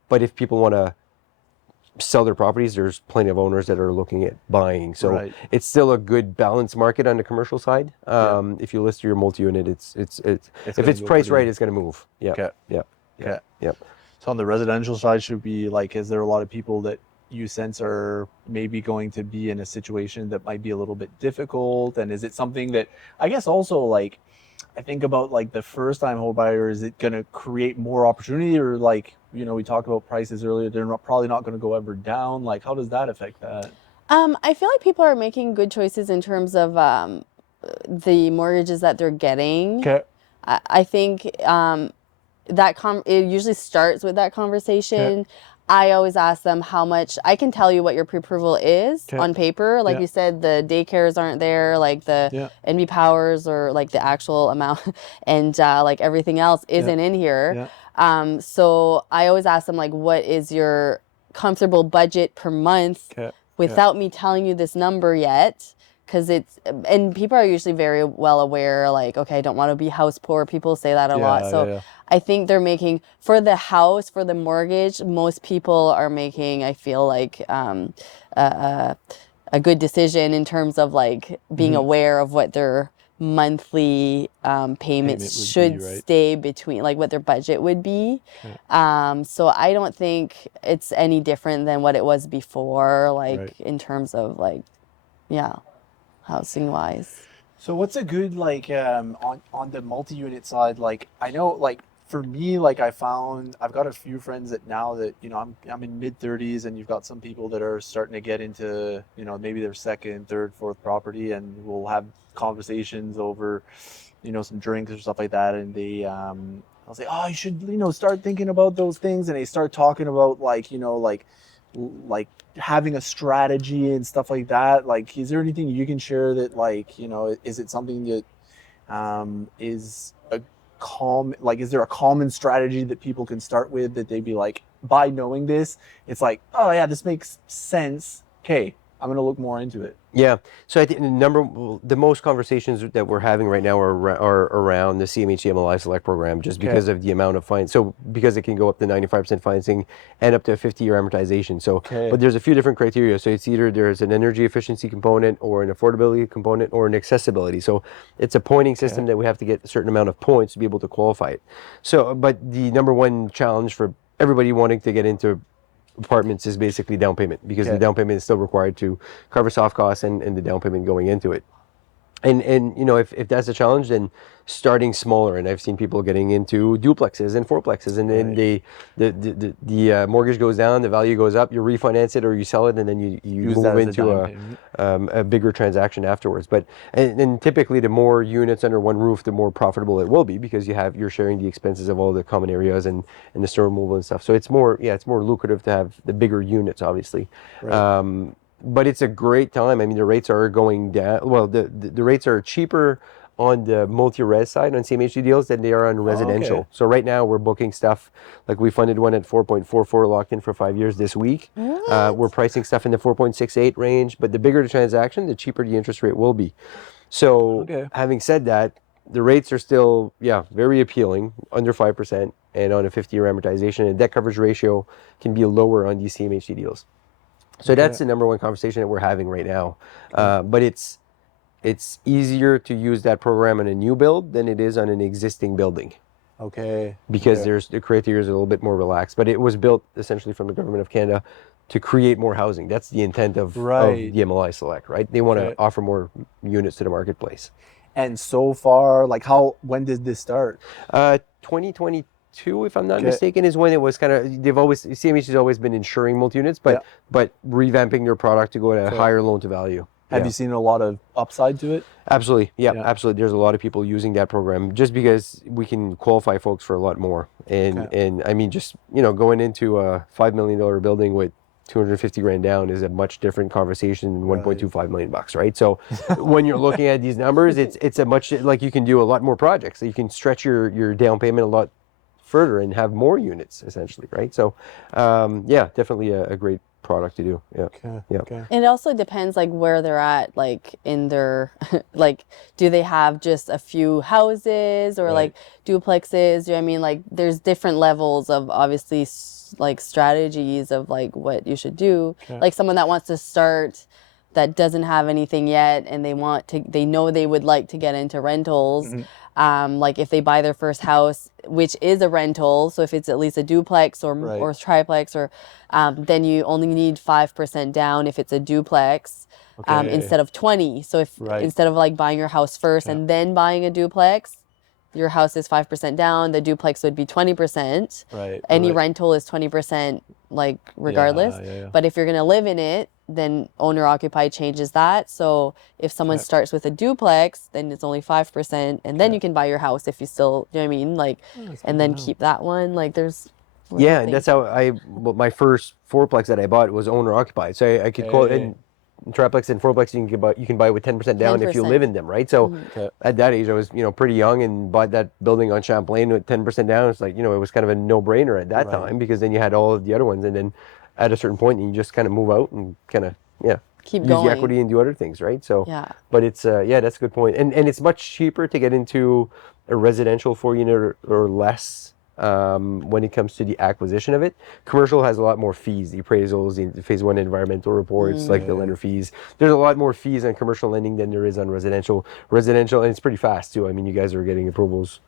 But if people want to sell their properties, there's plenty of owners that are looking at buying. So Right. it's still a good balanced market on the commercial side. If you list your multi-unit, it's if gonna it's go priced pretty- right, it's going to move. Yeah. Okay. Yeah. Okay. Yep. So on the residential side, should be like, is there a lot of people that you sense are maybe going to be in a situation that might be a little bit difficult? And is it something that, I guess also like, I think about like the first time home buyer, is it going to create more opportunity, or like, you know, we talked about prices earlier, they're probably not going to go ever down. Like, how does that affect that? I feel like people are making good choices in terms of the mortgages that they're getting. Okay. I think it usually starts with that conversation. Okay. I always ask them how much. I can tell you what your pre-approval is Okay. on paper. Like Yeah. you said, the daycares aren't there, like the Yeah. NB powers or like the actual amount, and like everything else isn't in here. Yeah. So I always ask them like, what is your comfortable budget per month, Okay. without me telling you this number yet. Because and people are usually very well aware, like, okay, I don't want to be house poor. People say that a lot. So I think they're making, for the house, for the mortgage, most people are making, I feel like, a good decision in terms of like being aware of what their monthly payments should stay between, like what their budget would be. So I don't think it's any different than what it was before, like in terms of like, housing wise. So what's a good, like, on the multi-unit side? Like, I know, like, for me, like, I've got a few friends that now that, you know, I'm in mid-30s, and you've got some people that are starting to get into, you know, maybe their second, third, fourth property, and we'll have conversations over, you know, some drinks or stuff like that, and they I'll say, oh, you should, you know, start thinking about those things, and they start talking about, like, you know, like having a strategy and stuff like that. Like, is there anything you can share that, like, you know, is it something that is is there a common strategy that people can start with, that they'd be like, by knowing this, it's like, oh yeah, this makes sense, okay, I'm gonna look more into it? Yeah. So I think the most conversations that we're having right now are around the CMHC MLI Select program, just because of the amount of finance. So because it can go up to 95% financing and up to a 50-year amortization. So, but there's a few different criteria. So it's either there's an energy efficiency component, or an affordability component, or an accessibility. So it's a pointing system that we have to get a certain amount of points to be able to qualify it. So, but the number one challenge for everybody wanting to get into apartments is basically down payment, because the down payment is still required to cover soft costs and the down payment going into it. And you know, if that's a challenge, then starting smaller. And I've seen people getting into duplexes and fourplexes, and then the mortgage goes down, the value goes up, you refinance it or you sell it, and then you move into a bigger transaction afterwards. But and typically, the more units under one roof, the more profitable it will be, because you're sharing the expenses of all the common areas and the snow removal and stuff. So it's more lucrative to have the bigger units, obviously. But it's a great time. I mean, the rates are going down. Well, the rates are cheaper on the multi-res side on CMHC deals than they are on residential. So right now we're booking stuff, like we funded one at 4.44 locked in for 5 years this week. We're pricing stuff in the 4.68 range, but the bigger the transaction, the cheaper the interest rate will be. So having said that, the rates are still, very appealing, under 5%, and on a 50-year amortization, and debt coverage ratio can be lower on these CMHC deals. So that's the number one conversation that we're having right now. But it's easier to use that program on a new build than it is on an existing building. Because there's the criteria is a little bit more relaxed. But it was built essentially from the government of Canada to create more housing. That's the intent of the MLI Select, right? They want to offer more units to the marketplace. And so far, like, when did this start? 2022, if I'm not mistaken, is when it was kind of, CMHC has always been insuring multi-units, but revamping their product to go at a higher loan to value. Have you seen a lot of upside to it? Absolutely. Absolutely. There's a lot of people using that program just because we can qualify folks for a lot more. And I mean, just, you know, going into a $5 million building with 250 grand down is a much different conversation than 1.25 million bucks, right? So when you're looking at these numbers, it's a much, like, you can do a lot more projects. So you can stretch your down payment a lot further and have more units, essentially, right? So definitely a great product to do. And it also depends, like, where they're at, like, in their like, do they have just a few houses or like duplexes? I mean, like, there's different levels of obviously like strategies of like what you should do. Okay. Like someone that wants to start that doesn't have anything yet and they know they would like to get into rentals. Like if they buy their first house, which is a rental, so if it's at least a duplex or triplex, or then you only need 5% down if it's a duplex, instead of 20. So if instead of like buying your house first and then buying a duplex, your house is 5% down, the duplex would be 20%. Right. Any rental is 20%, like regardless. But if you're gonna live in it, then owner occupied changes that. So if someone starts with a duplex, then it's only 5%, and then you can buy your house if you still, you know what I mean, like, and then keep that one. Like there's. And that's how my first fourplex that I bought was owner occupied. So I could call it. And triplex and fourplex you can buy with 10% down if you live in them, right? So at that age I was pretty young and bought that building on Champlain with 10% down. It's like it was kind of a no-brainer at that time, because then you had all of the other ones, and then at a certain point you just kind of move out and kind of keep use going. the equity and do other things, right? So but it's that's a good point, and it's much cheaper to get into a residential 4-unit or less. When it comes to the acquisition of it. Commercial has a lot more fees, the appraisals, the phase 1 environmental reports, like the lender fees. There's a lot more fees on commercial lending than there is on residential. And it's pretty fast too. I mean, you guys are getting approvals.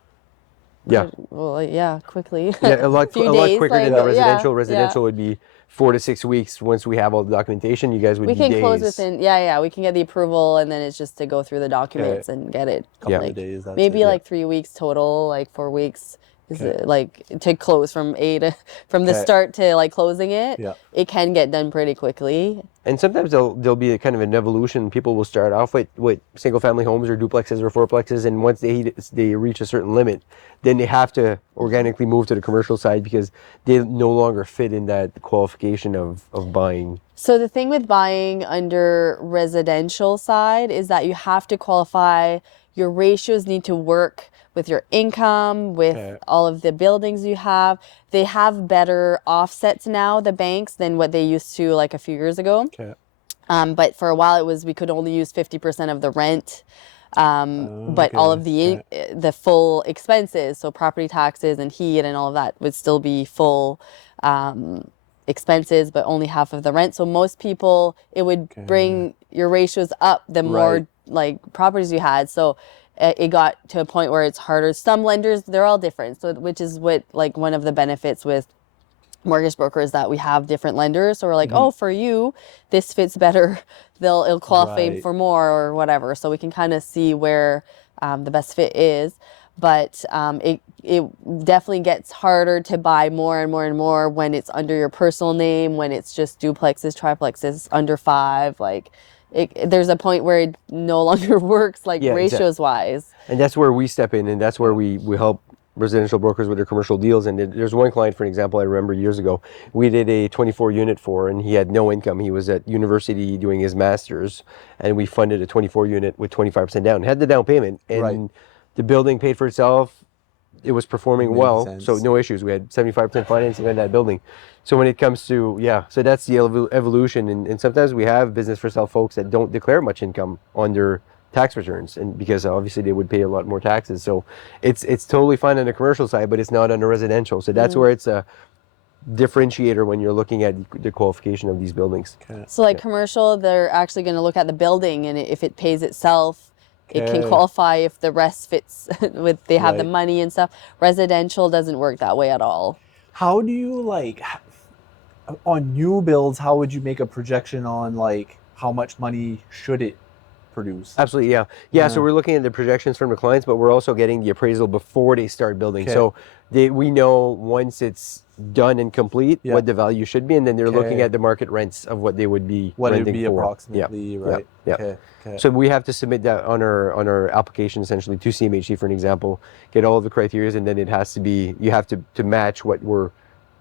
Quickly. A lot quicker than the residential. Residential would be 4 to 6 weeks. Once we have all the documentation, you guys would be days. We can close within, we can get the approval, and then it's just to go through the documents and get it. Couple of days. Maybe like 3 weeks total, like 4 weeks. Is it like to close from the start to like closing it? It can get done pretty quickly. And sometimes there'll be a kind of an evolution. People will start off with single family homes or duplexes or fourplexes, and once they reach a certain limit, then they have to organically move to the commercial side because they no longer fit in that qualification of buying. So the thing with buying under residential side is that you have to qualify. Your ratios need to work with your income, with all of the buildings you have. They have better offsets now, the banks, than what they used to like a few years ago. But for a while we could only use 50% of the rent, but all of the full expenses, so property taxes and heat and all of that would still be full expenses, but only half of the rent. So most people, it would bring your ratios up the more like properties you had. So it got to a point where it's harder. Some lenders, they're all different. So which is what like one of the benefits with mortgage brokers, that we have different lenders. So we're like, oh, for you, this fits better. It'll qualify for more or whatever. So we can kind of see where the best fit is. But it definitely gets harder to buy more and more and more when it's under your personal name, when it's just duplexes, triplexes under 5, like. There's a point where it no longer works, like ratios wise. And that's where we step in, and that's where we help residential brokers with their commercial deals. And there's one client, for example, I remember years ago, we did a 24 unit for, and he had no income. He was at university doing his master's, and we funded a 24 unit with 25% down. Had the down payment, and the building paid for itself. It was performing well, so no issues. We had 75% financing on that building. So when it comes to, so that's the evolution. And sometimes we have business for sale folks that don't declare much income on their tax returns, and because obviously they would pay a lot more taxes. So it's totally fine on the commercial side, but it's not on the residential. So that's where it's a differentiator when you're looking at the qualification of these buildings. So like commercial, they're actually going to look at the building, and if it pays itself, it can qualify if the rest fits with, they have the money and stuff. Residential doesn't work that way at all. How do you like, on new builds, how would you make a projection on like how much money should it produce? Absolutely, yeah. So we're looking at the projections from the clients, but we're also getting the appraisal before they start building. So we know once it's done and complete what the value should be, and then they're looking at the market rents of what they would be what renting it would be for. approximately, right? Yeah. So we have to submit that on our application essentially to CMHC, for an example, get all of the criteria, and then it has to be, you have to match what we're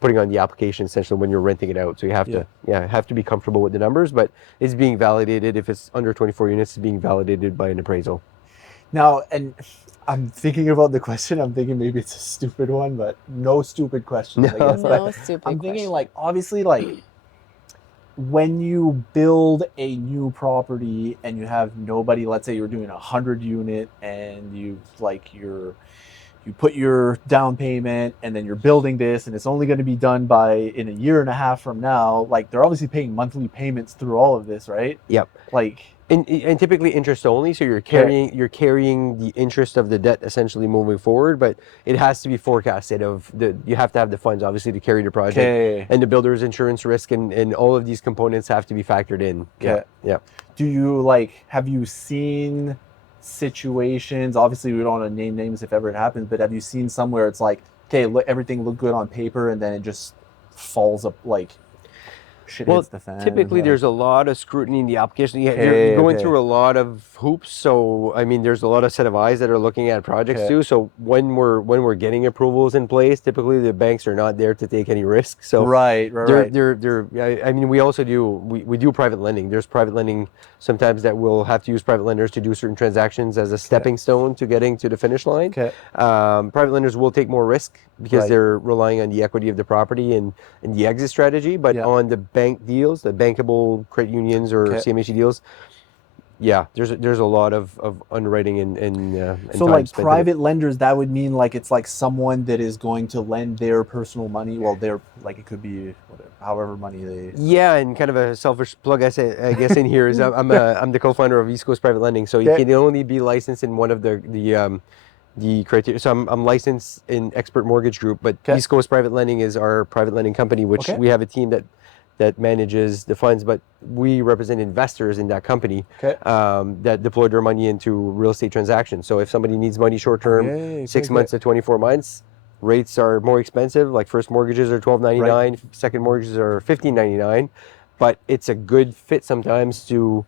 putting on the application essentially when you're renting it out. So you have to have to be comfortable with the numbers, but it's being validated. If it's under 24 units, it's being validated by an appraisal. Now, and I'm thinking about the question. I'm thinking maybe it's a stupid one, but no stupid questions. I guess. No stupid I'm thinking question. like, obviously, like when you build a new property and you have nobody, let's say you're doing 100 unit and you've like you're you put your down payment and then you're building this and it's only going to be done by in a year and a half from now, like they're obviously paying monthly payments through all of this, right? Yep. Like, and typically interest only, so you're carrying the interest of the debt essentially moving forward, but it has to be forecasted. You have to have the funds obviously to carry the project, and the builder's insurance risk and all of these components have to be factored in. Yeah. Do you have you seen situations? Obviously, we don't want to name names if ever it happens, but have you seen somewhere it's like, okay, everything looked good on paper, and then it just falls up like shit hits the fan? Typically there's a lot of scrutiny in the application. You're going through a lot of hoops, so I mean there's a lot of set of eyes that are looking at projects too. So when we're getting approvals in place, typically the banks are not there to take any risk. So right. I mean, we also do private lending. There's private lending sometimes that we'll have to use private lenders to do certain transactions as a stepping stone to getting to the finish line. Private lenders will take more risk because they're relying on the equity of the property and the exit strategy, but on the bank deals, the bankable credit unions or CMHC deals, there's a lot of underwriting and so time like spent private lenders, that would mean like it's like someone that is going to lend their personal money. Well, their like it could be whatever, however money they. And kind of a selfish plug I guess in here is I'm the co-founder of East Coast Private Lending, so you can only be licensed in one of the criteria. So I'm licensed in Expert Mortgage Group, but East Coast Private Lending is our private lending company, which we have a team that manages the funds, but we represent investors in that company that deploy their money into real estate transactions. So if somebody needs money short term, 6 months to 24 months, rates are more expensive. Like first mortgages are $12.99, second mortgages are $15.99, but it's a good fit sometimes to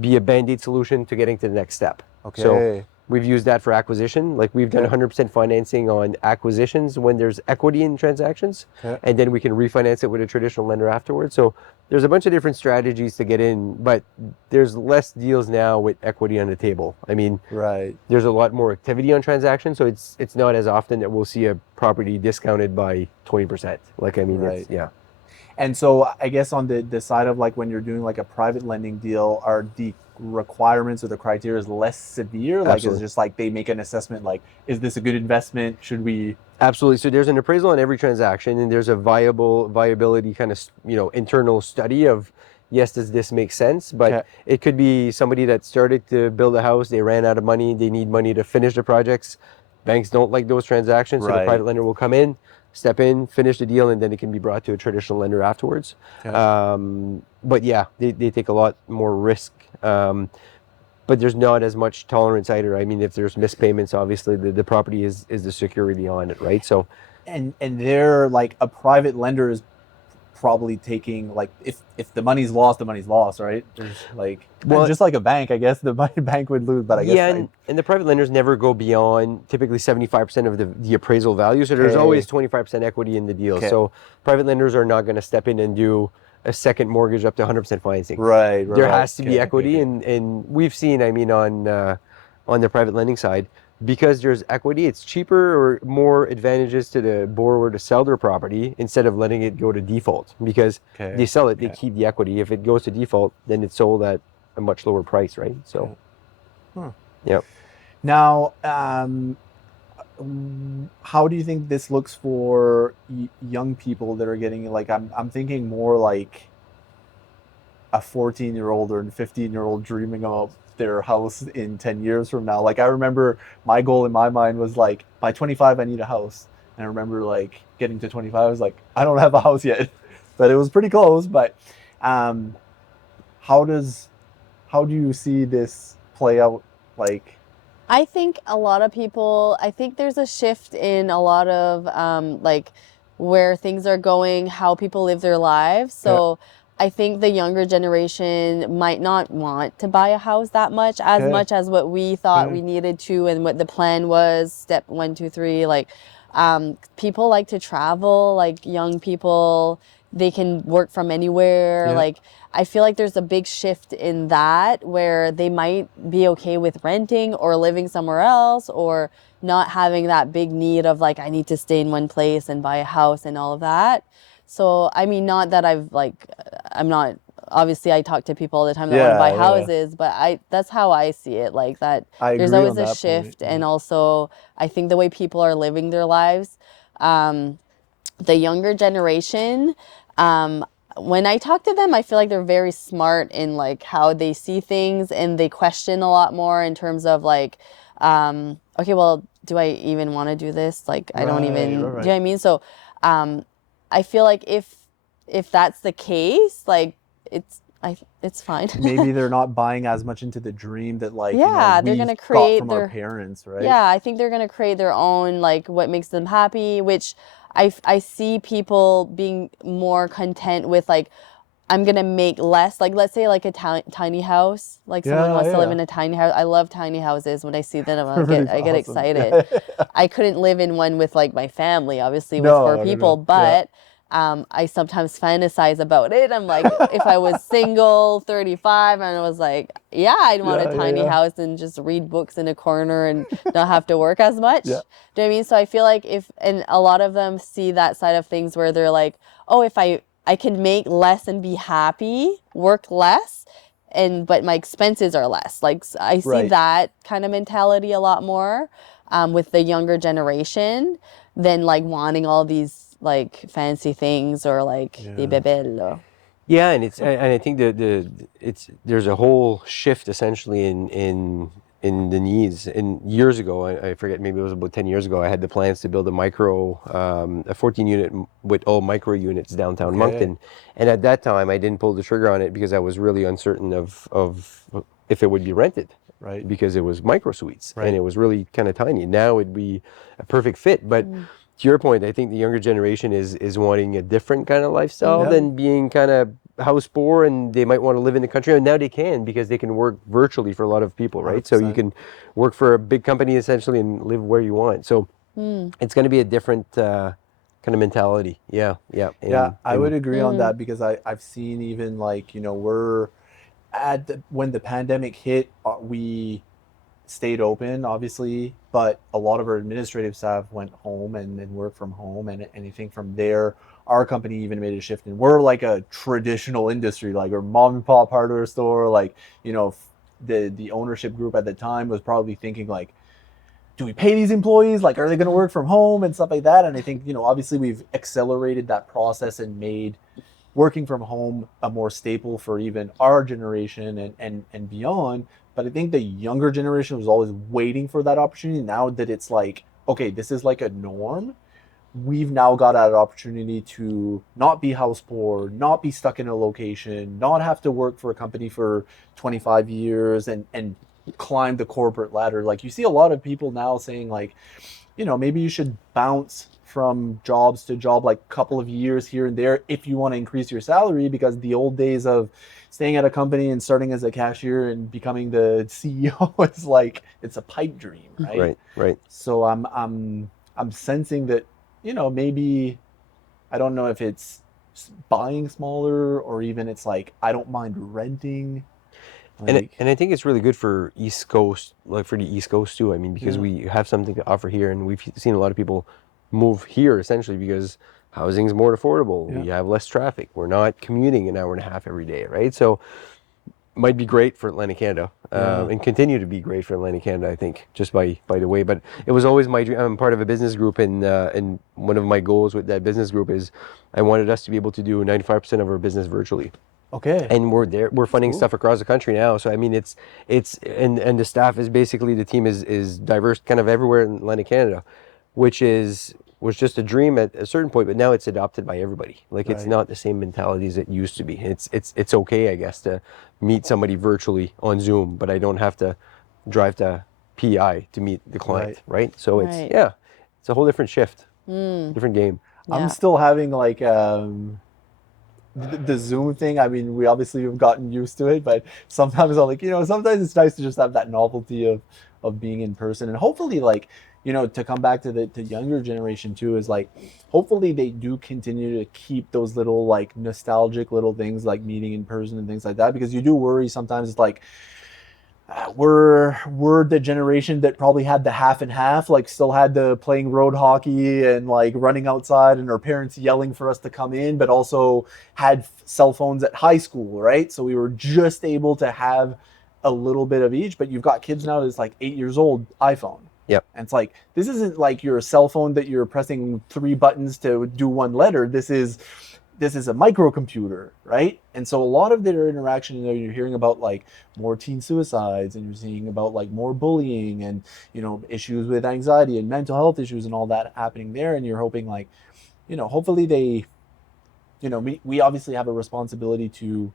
be a band-aid solution to getting to the next step. So we've used that for acquisition. Like we've done 100% financing on acquisitions when there's equity in transactions, and then we can refinance it with a traditional lender afterwards. So there's a bunch of different strategies to get in, but there's less deals now with equity on the table. I mean, there's a lot more activity on transactions, so it's not as often that we'll see a property discounted by 20%. Like, I mean, And so I guess on the side of like when you're doing like a private lending deal, are the requirements or the criteria is less severe? Like it's just like they make an assessment like, is this a good investment? Should we? Absolutely. So there's an appraisal on every transaction, and there's a viability kind of internal study of, yes, does this make sense? But it could be somebody that started to build a house, they ran out of money, they need money to finish the projects. Banks don't like those transactions, so the private lender will come in, step in, finish the deal, and then it can be brought to a traditional lender afterwards. But they take a lot more risk. But there's not as much tolerance either. I mean, if there's missed payments, obviously the property is the security on it, right? So, and they're like a private lender is probably taking like if the money's lost, right? There's like just like a bank, I guess the bank would lose, but I guess and the private lenders never go beyond typically 75% of the appraisal value. So there's always 25% equity in the deal. So private lenders are not going to step in and do a second mortgage up to 100% financing. There has to be equity, and we've seen, I mean, on the private lending side, because there's equity, it's cheaper or more advantageous to the borrower to sell their property instead of letting it go to default. Because they sell it, they keep the equity. If it goes to default, then it's sold at a much lower price, right? So, Now, how do you think this looks for young people that are getting like I'm thinking more like a 14-year-old or a 15-year-old dreaming about their house in 10 years from now. Like I remember my goal in my mind was like by 25 I need a house, and I remember like getting to 25 I was like I don't have a house yet, but it was pretty close. But how do you see this play out? Like, I think a lot of people, I think there's a shift in a lot of like where things are going, how people live their lives. So I think the younger generation might not want to buy a house that much as what we thought we needed to, and what the plan was, step 1, 2, 3. Like people like to travel, like young people, they can work from anywhere. Like I feel like there's a big shift in that where they might be okay with renting or living somewhere else, or not having that big need of like, I need to stay in one place and buy a house and all of that. So, I mean, not that I'm not obviously I talk to people all the time that want to buy Yeah, houses, but that's how I see it. Like that, I there's agree always on a that shift, point. and also I think the way people are living their lives, the younger generation, when I talk to them, I feel like they're very smart in like how they see things, and they question a lot more in terms of like, okay, well, do I even want to do this? Like, I don't even, do you know what I mean? So, I feel like if that's the case, like it's fine. Maybe they're not buying as much into the dream that like Yeah, they're we gonna got create from our their, parents, right? yeah, I think they're gonna create their own, like what makes them happy, which I see people being more content with like, I'm gonna make less. Like let's say like a tiny house, like someone Yeah, wants to live yeah. in a tiny house. I love tiny houses. When I see them, Really I get awesome. excited. Yeah. I couldn't live in one with like my family, obviously with four No, no, people, no. Yeah. but I sometimes fantasize about it. I'm like, if I was single, 35, and I was like, yeah, I'd want a Yeah, yeah, tiny yeah. house and just read books in a corner and not have to work as much. Yeah. Do you know what I mean? So I feel like and a lot of them see that side of things where they're like, oh, if I can make less and be happy, work less, but my expenses are less. Like I see Right. that kind of mentality a lot more with the younger generation than like wanting all these like fancy things or like des Yeah. bébelles. Là. Yeah, and I think there's a whole shift essentially in the needs. And years ago, I forget, maybe it was about 10 years ago, I had the plans to build a 14 unit with all micro units downtown Moncton. And at that time, I didn't pull the trigger on it because I was really uncertain of if it would be rented. Right. Because it was micro suites Right. and it was really kind of tiny. Now it'd be a perfect fit. But to your point, I think the younger generation is wanting a different kind of lifestyle than being kind of house poor, and they might want to live in the country. And now they can, because they can work virtually for a lot of people, right? So you 100%. can work for a big company essentially and live where you want. So it's going to be a different kind of mentality. Yeah, yeah. Yeah, I would agree on that because I've seen even like, we're when the pandemic hit, we stayed open, obviously, but a lot of our administrative staff went home and worked from home, and anything from there, our company even made a shift. And we're like a traditional industry, like our mom and pop hardware store, like, the ownership group at the time was probably thinking like, do we pay these employees? Like, are they going to work from home and stuff like that? And I think, obviously we've accelerated that process and made working from home a more staple for even our generation and beyond. But I think the younger generation was always waiting for that opportunity. Now that it's like, okay, this is like a norm, we've now got that opportunity to not be house poor, not be stuck in a location, not have to work for a company for 25 years and climb the corporate ladder. Like, you see a lot of people now saying like, maybe you should bounce from jobs to job, like a couple of years here and there, if you want to increase your salary, because the old days of staying at a company and starting as a cashier and becoming the CEO is like, it's a pipe dream, right? Right, right. So I'm sensing that, maybe, I don't know if it's buying smaller or even it's like, I don't mind renting. Like, And I think it's really good for East Coast, like for the East Coast too. I mean, because we have something to offer here, and we've seen a lot of people move here essentially because housing is more affordable. We have less traffic. We're not commuting an hour and a half every day, right? So might be great for Atlantic Canada, and continue to be great for Atlantic Canada, I think, just by the way. But it was always my dream. I'm part of a business group, and one of my goals with that business group is I wanted us to be able to do 95% of our business virtually. okay. And we're funding stuff across the country now. So I mean, it's and the staff is basically, the team is diverse kind of everywhere in Atlantic Canada, which was just a dream at a certain point, but now it's adopted by everybody. Like, it's not the same mentality as it used to be. It's okay, I guess, to meet somebody virtually on Zoom, but I don't have to drive to PI to meet the client, right? So it's a whole different shift, different game. I'm still having like the Zoom thing. I mean, we obviously have gotten used to it, but sometimes I'm like, sometimes it's nice to just have that novelty of being in person. And hopefully, like, to come back to the younger generation too, is like, hopefully they do continue to keep those little like nostalgic little things like meeting in person and things like that, because you do worry sometimes. It's like, we're the generation that probably had the half and half, like still had the playing road hockey and like running outside and our parents yelling for us to come in, but also had cell phones at high school, right? So we were just able to have a little bit of each. But you've got kids now that's like 8 years old, iPhone. Yep. And it's like, this isn't like your cell phone that you're pressing 3 buttons to do one letter. This is a microcomputer, right? And so a lot of their interaction, you're hearing about like more teen suicides, and you're seeing about like more bullying and, issues with anxiety and mental health issues and all that happening there. And you're hoping like, hopefully they, we obviously have a responsibility to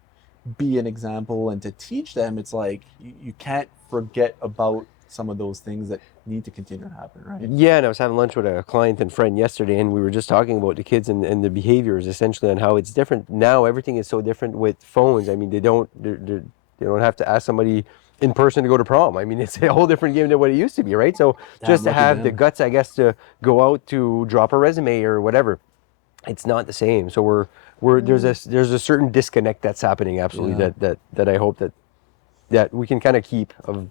be an example and to teach them. It's like, you can't forget about some of those things that need to continue to happen, right? Yeah, and I was having lunch with a client and friend yesterday, and we were just talking about the kids and the behaviors essentially, and how it's different now. Everything is so different with phones. I mean, they don't have to ask somebody in person to go to prom. I mean, it's a whole different game than what it used to be, right? So just to have the guts, I guess, to go out to drop a resume or whatever, it's not the same. So there's a certain disconnect that's happening, absolutely, that I hope that we can kind of keep of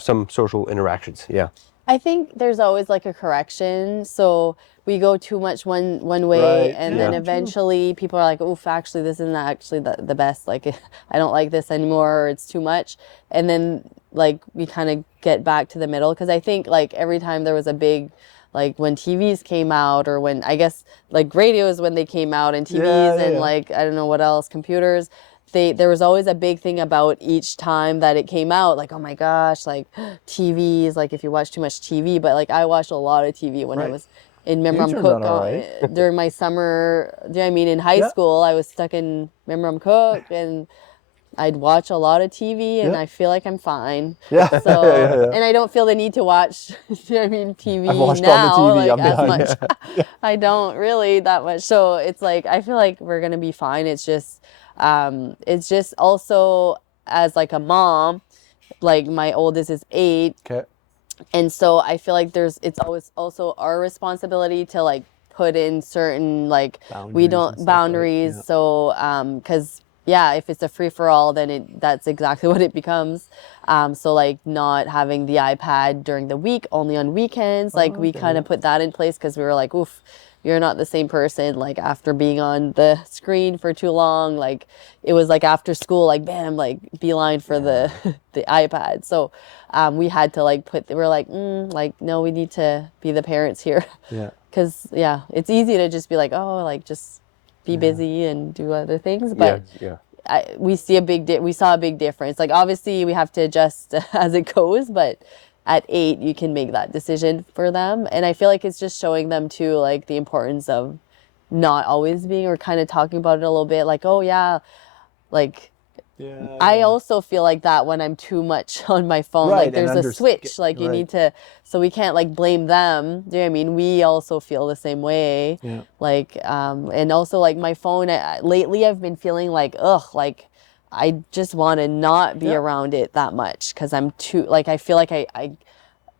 some social interactions. Yeah. I think there's always like a correction. So we go too much one way, Right. and then eventually people are like, oof, actually this isn't actually the best. Like, I don't like this anymore, or it's too much. And then like we kind of get back to the middle, because I think like every time there was a big, like when TVs came out, or when, I guess, like radios when they came out, and TVs and like, I don't know what else, computers, there was always a big thing about each time that it came out, like, oh my gosh, like TVs, like if you watch too much TV. But like I watched a lot of TV when I was in Memram Cook during my summer. Do you know what I mean? In high school, I was stuck in Memram Cook, and I'd watch a lot of TV, and I feel like I'm fine. Yeah. So, and I don't feel the need to watch, do you know what I mean, TV I've watched now, on the TV, like, I'm as much. I don't really that much. So it's like, I feel like we're going to be fine. It's just also, as like a mom, like my oldest is 8. Okay. And so I feel like it's always also our responsibility to like put in certain like boundaries. Right? So, cause if it's a free for all, then that's exactly what it becomes. So like not having the iPad during the week, only on weekends, like we kind of put that in place, cause we were like, oof, you're not the same person, like after being on the screen for too long. Like it was like after school, like bam, like beeline for the iPad. So we had to like we're like, like, no, we need to be the parents here. Yeah. Cause it's easy to just be like, oh, like just be busy and do other things. But we saw a big difference. Like obviously we have to adjust as it goes, but at 8, you can make that decision for them. And I feel like it's just showing them too, like the importance of not always being, or kind of talking about it a little bit, like, oh yeah, like I also feel like that when I'm too much on my phone. Right, like there's a switch, like you need to, so we can't like blame them. Do you know what I mean? We also feel the same way. Yeah. Like, and also like my phone, lately I've been feeling like, like I just want to not be around it that much, because I'm too, like, I feel like I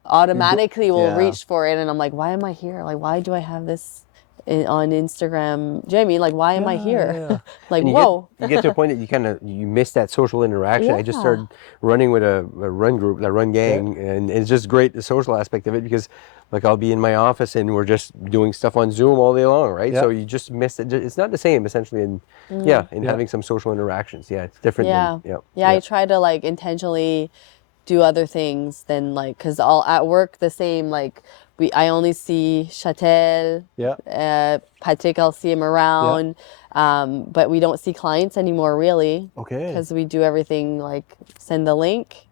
automatically will reach for it, and I'm like, why am I here? Like, why do I have this on Instagram? Do you know what I mean? Like, why am I here? Like, whoa. You get to a point that you miss that social interaction. I just started running with a run group, a run gang, and it's just great, the social aspect of it, because like I'll be in my office and we're just doing stuff on Zoom all day long, right? So you just miss it. It's not the same essentially in having some social interactions. Yeah, it's different. I try to like intentionally do other things than like, because all at work the same, like I only see Chatel, Patrick, I'll see him around, but we don't see clients anymore really. Okay. Because we do everything like send the link,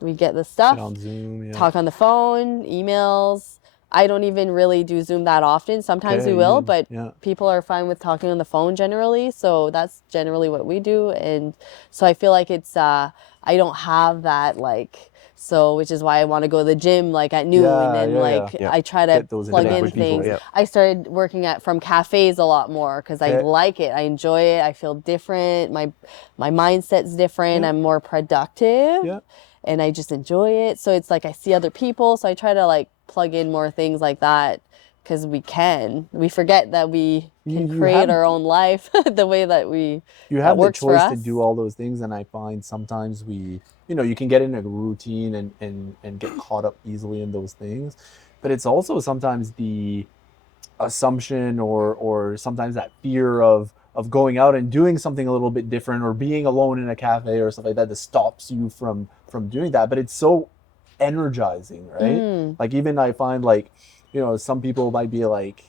we get the stuff, on Zoom, talk on the phone, emails. I don't even really do Zoom that often. Sometimes we will, but people are fine with talking on the phone generally. So that's generally what we do. And so I feel like it's, I don't have that like, so which is why I want to go to the gym like at noon I try to plug in things. I started working from cafes a lot more because I like it. I enjoy it. I feel different. My mindset's different. I'm more productive and I just enjoy it. So it's like I see other people. So I try to like plug in more things like that because we forget that we can You create have- our own life the way that you that have the works for choice to us. do all those things, and I find sometimes you can get in a routine and get caught up easily in those things, but it's also sometimes the assumption or sometimes that fear of going out and doing something a little bit different, or being alone in a cafe or stuff like that stops you from doing that. But it's so energizing, right? Like, even I find, like, some people might be like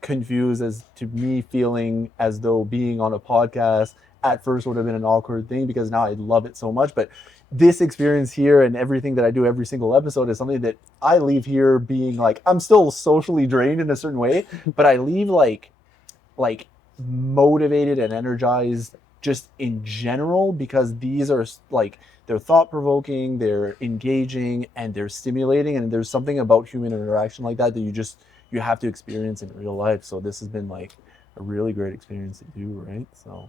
confused as to me feeling as though being on a podcast at first would have been an awkward thing, because now I love it so much. But this experience here and everything that I do every single episode is something that I leave here being like, I'm still socially drained in a certain way, but I leave like motivated and energized just in general, because these are like, they're thought-provoking, they're engaging, and they're stimulating, and there's something about human interaction like that you have to experience in real life. So this has been like a really great experience to do, right? So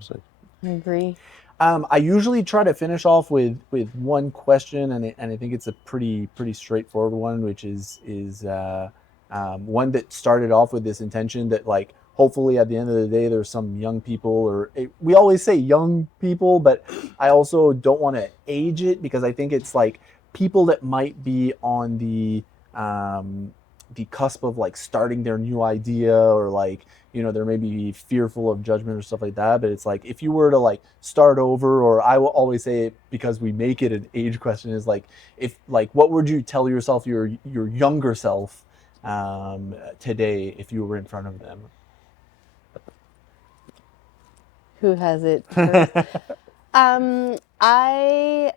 I agree. I usually try to finish off with one question, and I think it's a pretty straightforward one, which is one that started off with this intention that, like, hopefully at the end of the day there's some young people, we always say young people, but I also don't want to age it, because I think it's like people that might be on the cusp of like starting their new idea, or like, they're maybe fearful of judgment or stuff like that. But it's like, if you were to like start over, or I will always say it because we make it an age question, is like, what would you tell yourself, your younger self, today, if you were in front of them? Who has it first? I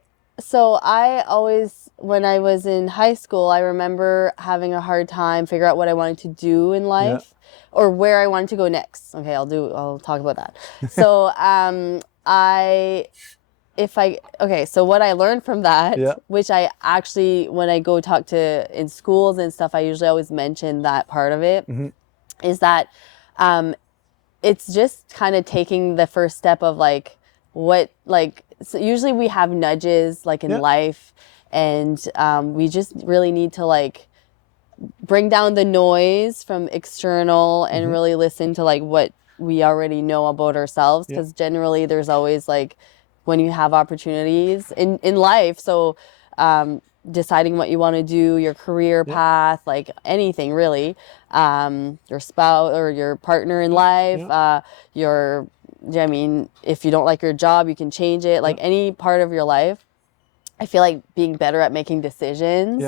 always, when I was in high school, I remember having a hard time figure out what I wanted to do in life, or where I wanted to go next. Okay, I'll talk about that. So, so what I learned from that, which I actually, when I go talk to in schools and stuff, I usually always mention that part of it, is that, it's just kind of taking the first step of like, so usually we have nudges like in life, and we just really need to like bring down the noise from external and really listen to like what we already know about ourselves, because generally there's always like, when you have opportunities in life, so deciding what you want to do, your career path, like anything really, your spouse or your partner in life, I mean, if you don't like your job, you can change it, like any part of your life. I feel like being better at making decisions,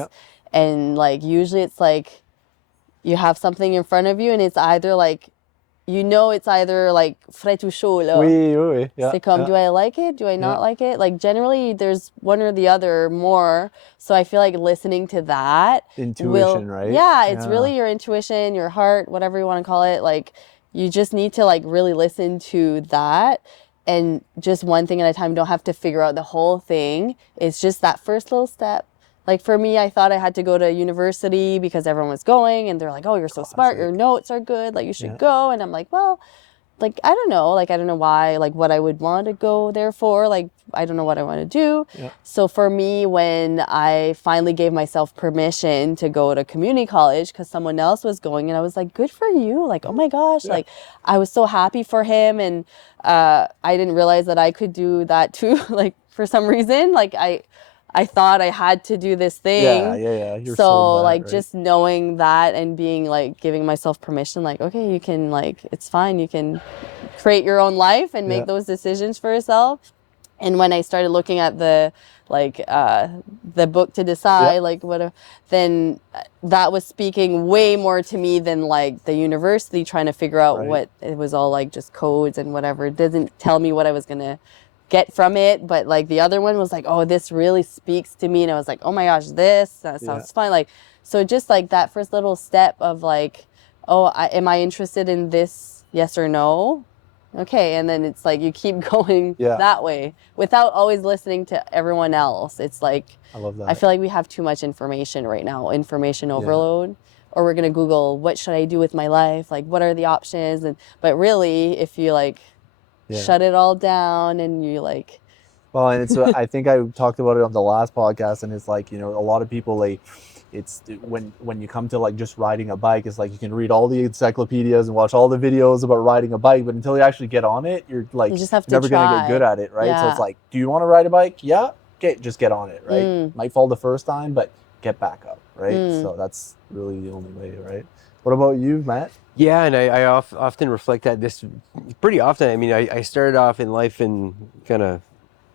and like usually it's like you have something in front of you, and it's either like, it's either like frais ou chaud là. Oui. C'est comme, do I like it? Do I not like it? Like generally there's one or the other more. So I feel like listening to that intuition, right? Yeah, it's really your intuition, your heart, whatever you want to call it. Like, you just need to like really listen to that, and just one thing at a time. Don't have to figure out the whole thing. It's just that first little step. Like for me, I thought I had to go to university because everyone was going, and they're like, oh, you're so smart, your notes are good, like you should go. And I'm like, well, like, I don't know why, like what I would want to go there for. Like, I don't know what I want to do. So for me, when I finally gave myself permission to go to community college because someone else was going, and I was like, good for you. Like, oh my gosh, like I was so happy for him. And I didn't realize that I could do that too. Like for some reason, like I thought I had to do this thing. You're so that, like right? just knowing that and being like, giving myself permission, like, okay, you can, like, it's fine. You can create your own life and make those decisions for yourself. And when I started looking at the book to decide, like then that was speaking way more to me than like the university trying to figure out what it was, all like just codes and whatever. It doesn't tell me what I was going to get from it, but like the other one was like, oh, this really speaks to me, and I was like, oh my gosh, that sounds fun. Like, so just like that first little step of like, oh, am I interested in this, yes or no? Okay. And then it's like you keep going that way without always listening to everyone else. It's like, I love that. I feel like we have too much information right now, information overload. Or we're gonna Google, what should I do with my life, like what are the options, but really if you like shut it all down and you like, well, and it's I think I talked about it on the last podcast, and it's like, a lot of people, it's when you come to like just riding a bike, it's like you can read all the encyclopedias and watch all the videos about riding a bike, but until you actually get on it, you're like You just have to never gonna get try. good at it, right? So Yeah. it's like, do you want to ride a bike? Yeah, okay, just get on it, right? Mm. Might fall the first time, but get back up, right? Mm. So that's really the only way, right? What about you, Matt? Yeah, and I often reflect that this pretty often. I mean, I started off in life and kind of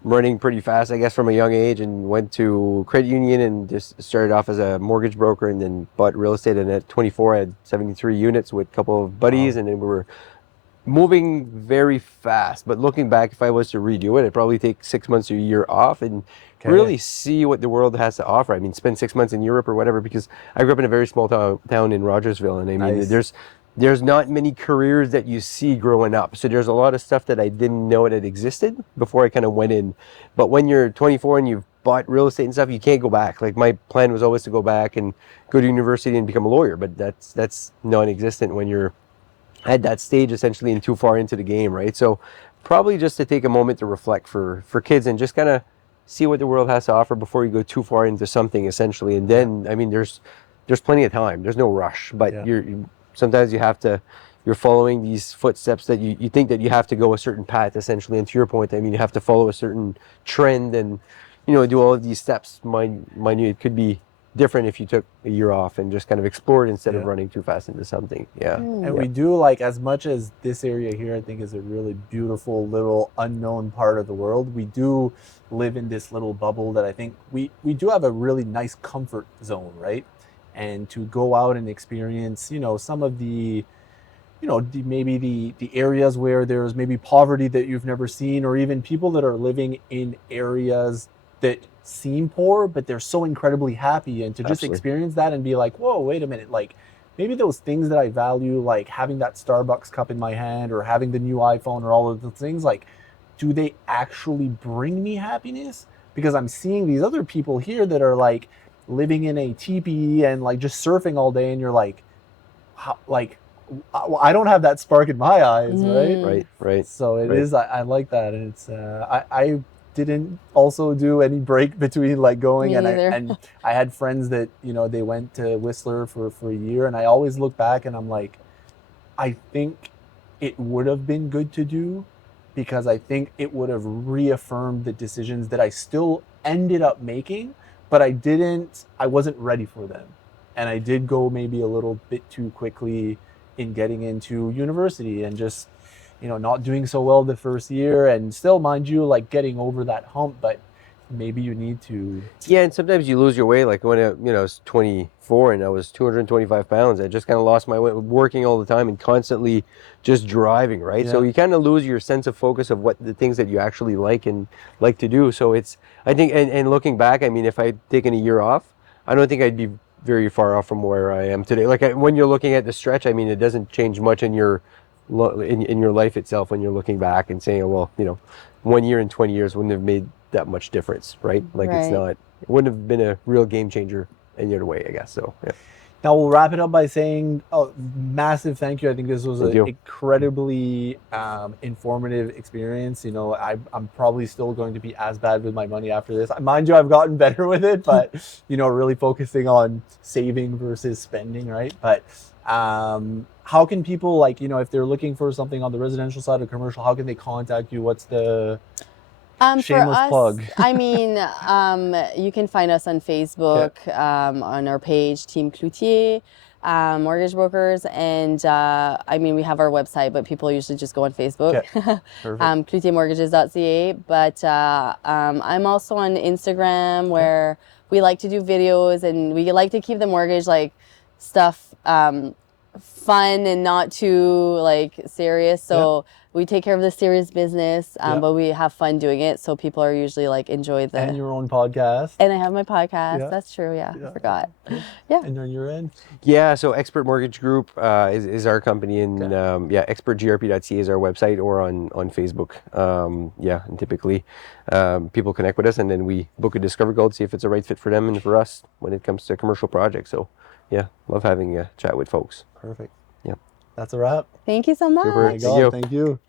running pretty fast, I guess, from a young age, and went to credit union and just started off as a mortgage broker, and then bought real estate. And at 24, I had 73 units with a couple of buddies, Wow. and then we were moving very fast. But looking back, if I was to redo it, I'd probably take 6 months or a year off and really see what the world has to offer. I mean, spend 6 months in Europe or whatever, because I grew up in a very small town in Rogersville, and I mean, Nice. there's not many careers that you see growing up. So there's a lot of stuff that I didn't know that existed before I kind of went in. But when you're 24 and you've bought real estate and stuff, you can't go back. Like, my plan was always to go back and go to university and become a lawyer, but that's non-existent when you're at that stage essentially and too far into the game, right? So probably just to take a moment to reflect for kids and just kind of see what the world has to offer before you go too far into something essentially. And then, I mean, there's plenty of time. There's no rush, but Yeah. sometimes you're following these footsteps that you think that you have to go a certain path essentially. And to your point, I mean, you have to follow a certain trend and, do all of these steps. Mind you, it could be different if you took a year off and just kind of explored instead of Yeah. running too fast into something. Yeah. Mm. And Yeah. we do, like, as much as this area here, I think, is a really beautiful little unknown part of the world, we do live in this little bubble that I think we do have a really nice comfort zone, right? And to go out and experience, some of the, maybe the areas where there's maybe poverty that you've never seen, or even people that are living in areas that seem poor, but they're so incredibly happy, and to just Absolutely. experience that and be like, whoa, wait a minute, like maybe those things that I value, like having that Starbucks cup in my hand or having the new iPhone or all of those things, like, do they actually bring me happiness? Because I'm seeing these other people here that are like living in a teepee and like just surfing all day, and you're like, how, like, I don't have that spark in my eyes, right? Right. So it Right. is. I like that, and it's. I didn't also do any break between like going, Me and neither. I had friends that they went to Whistler for a year, and I always look back and I'm like, I think it would have been good to do, because I think it would have reaffirmed the decisions that I still ended up making, but I wasn't ready for them, and I did go maybe a little bit too quickly in getting into university, and just not doing so well the first year, and still, mind you, like getting over that hump, but maybe you need to. Yeah, and sometimes you lose your way. Like when I was 24 and I was 225 pounds, I just kind of lost my way, working all the time and constantly just driving, right? So Yeah. you kind of lose your sense of focus of what the things that you actually like and like to do. So I think, and looking back, I mean, if I'd taken a year off, I don't think I'd be very far off from where I am today. Like when you're looking at the stretch, I mean, it doesn't change much in your in your life itself when you're looking back and saying, oh, well, 1 year and 20 years wouldn't have made that much difference, right? Like Right. it wouldn't have been a real game changer any other way, I guess. So yeah. Now we'll wrap it up by saying, massive thank you. I think this was Thank an you. incredibly informative experience. I'm probably still going to be as bad with my money after this. Mind you, I've gotten better with it, but really focusing on saving versus spending, right? But how can people, like, if they're looking for something on the residential side or commercial, how can they contact you? What's the For shameless us, plug? I mean, you can find us on Facebook, on our page, Team Cloutier, Mortgage Brokers, and I mean, we have our website, but people usually just go on Facebook, Perfect. cloutiermortgages.ca. But I'm also on Instagram, where we like to do videos, and we like to keep the mortgage stuff fun and not too serious. So we take care of the serious business, but we have fun doing it. So people are usually enjoy the. And your own podcast. And I have my podcast. Yeah. That's true. Yeah, Yeah. I forgot. Yeah. And on your end? Yeah, so Expert Mortgage Group is our company, and expertgrp.ca is our website, or on Facebook. And typically people connect with us, and then we book a discovery call to see if it's a right fit for them and for us when it comes to commercial projects. So yeah, love having a chat with folks. Perfect. Yeah. That's a wrap. Thank you so much. Super. Oh my God, thank you.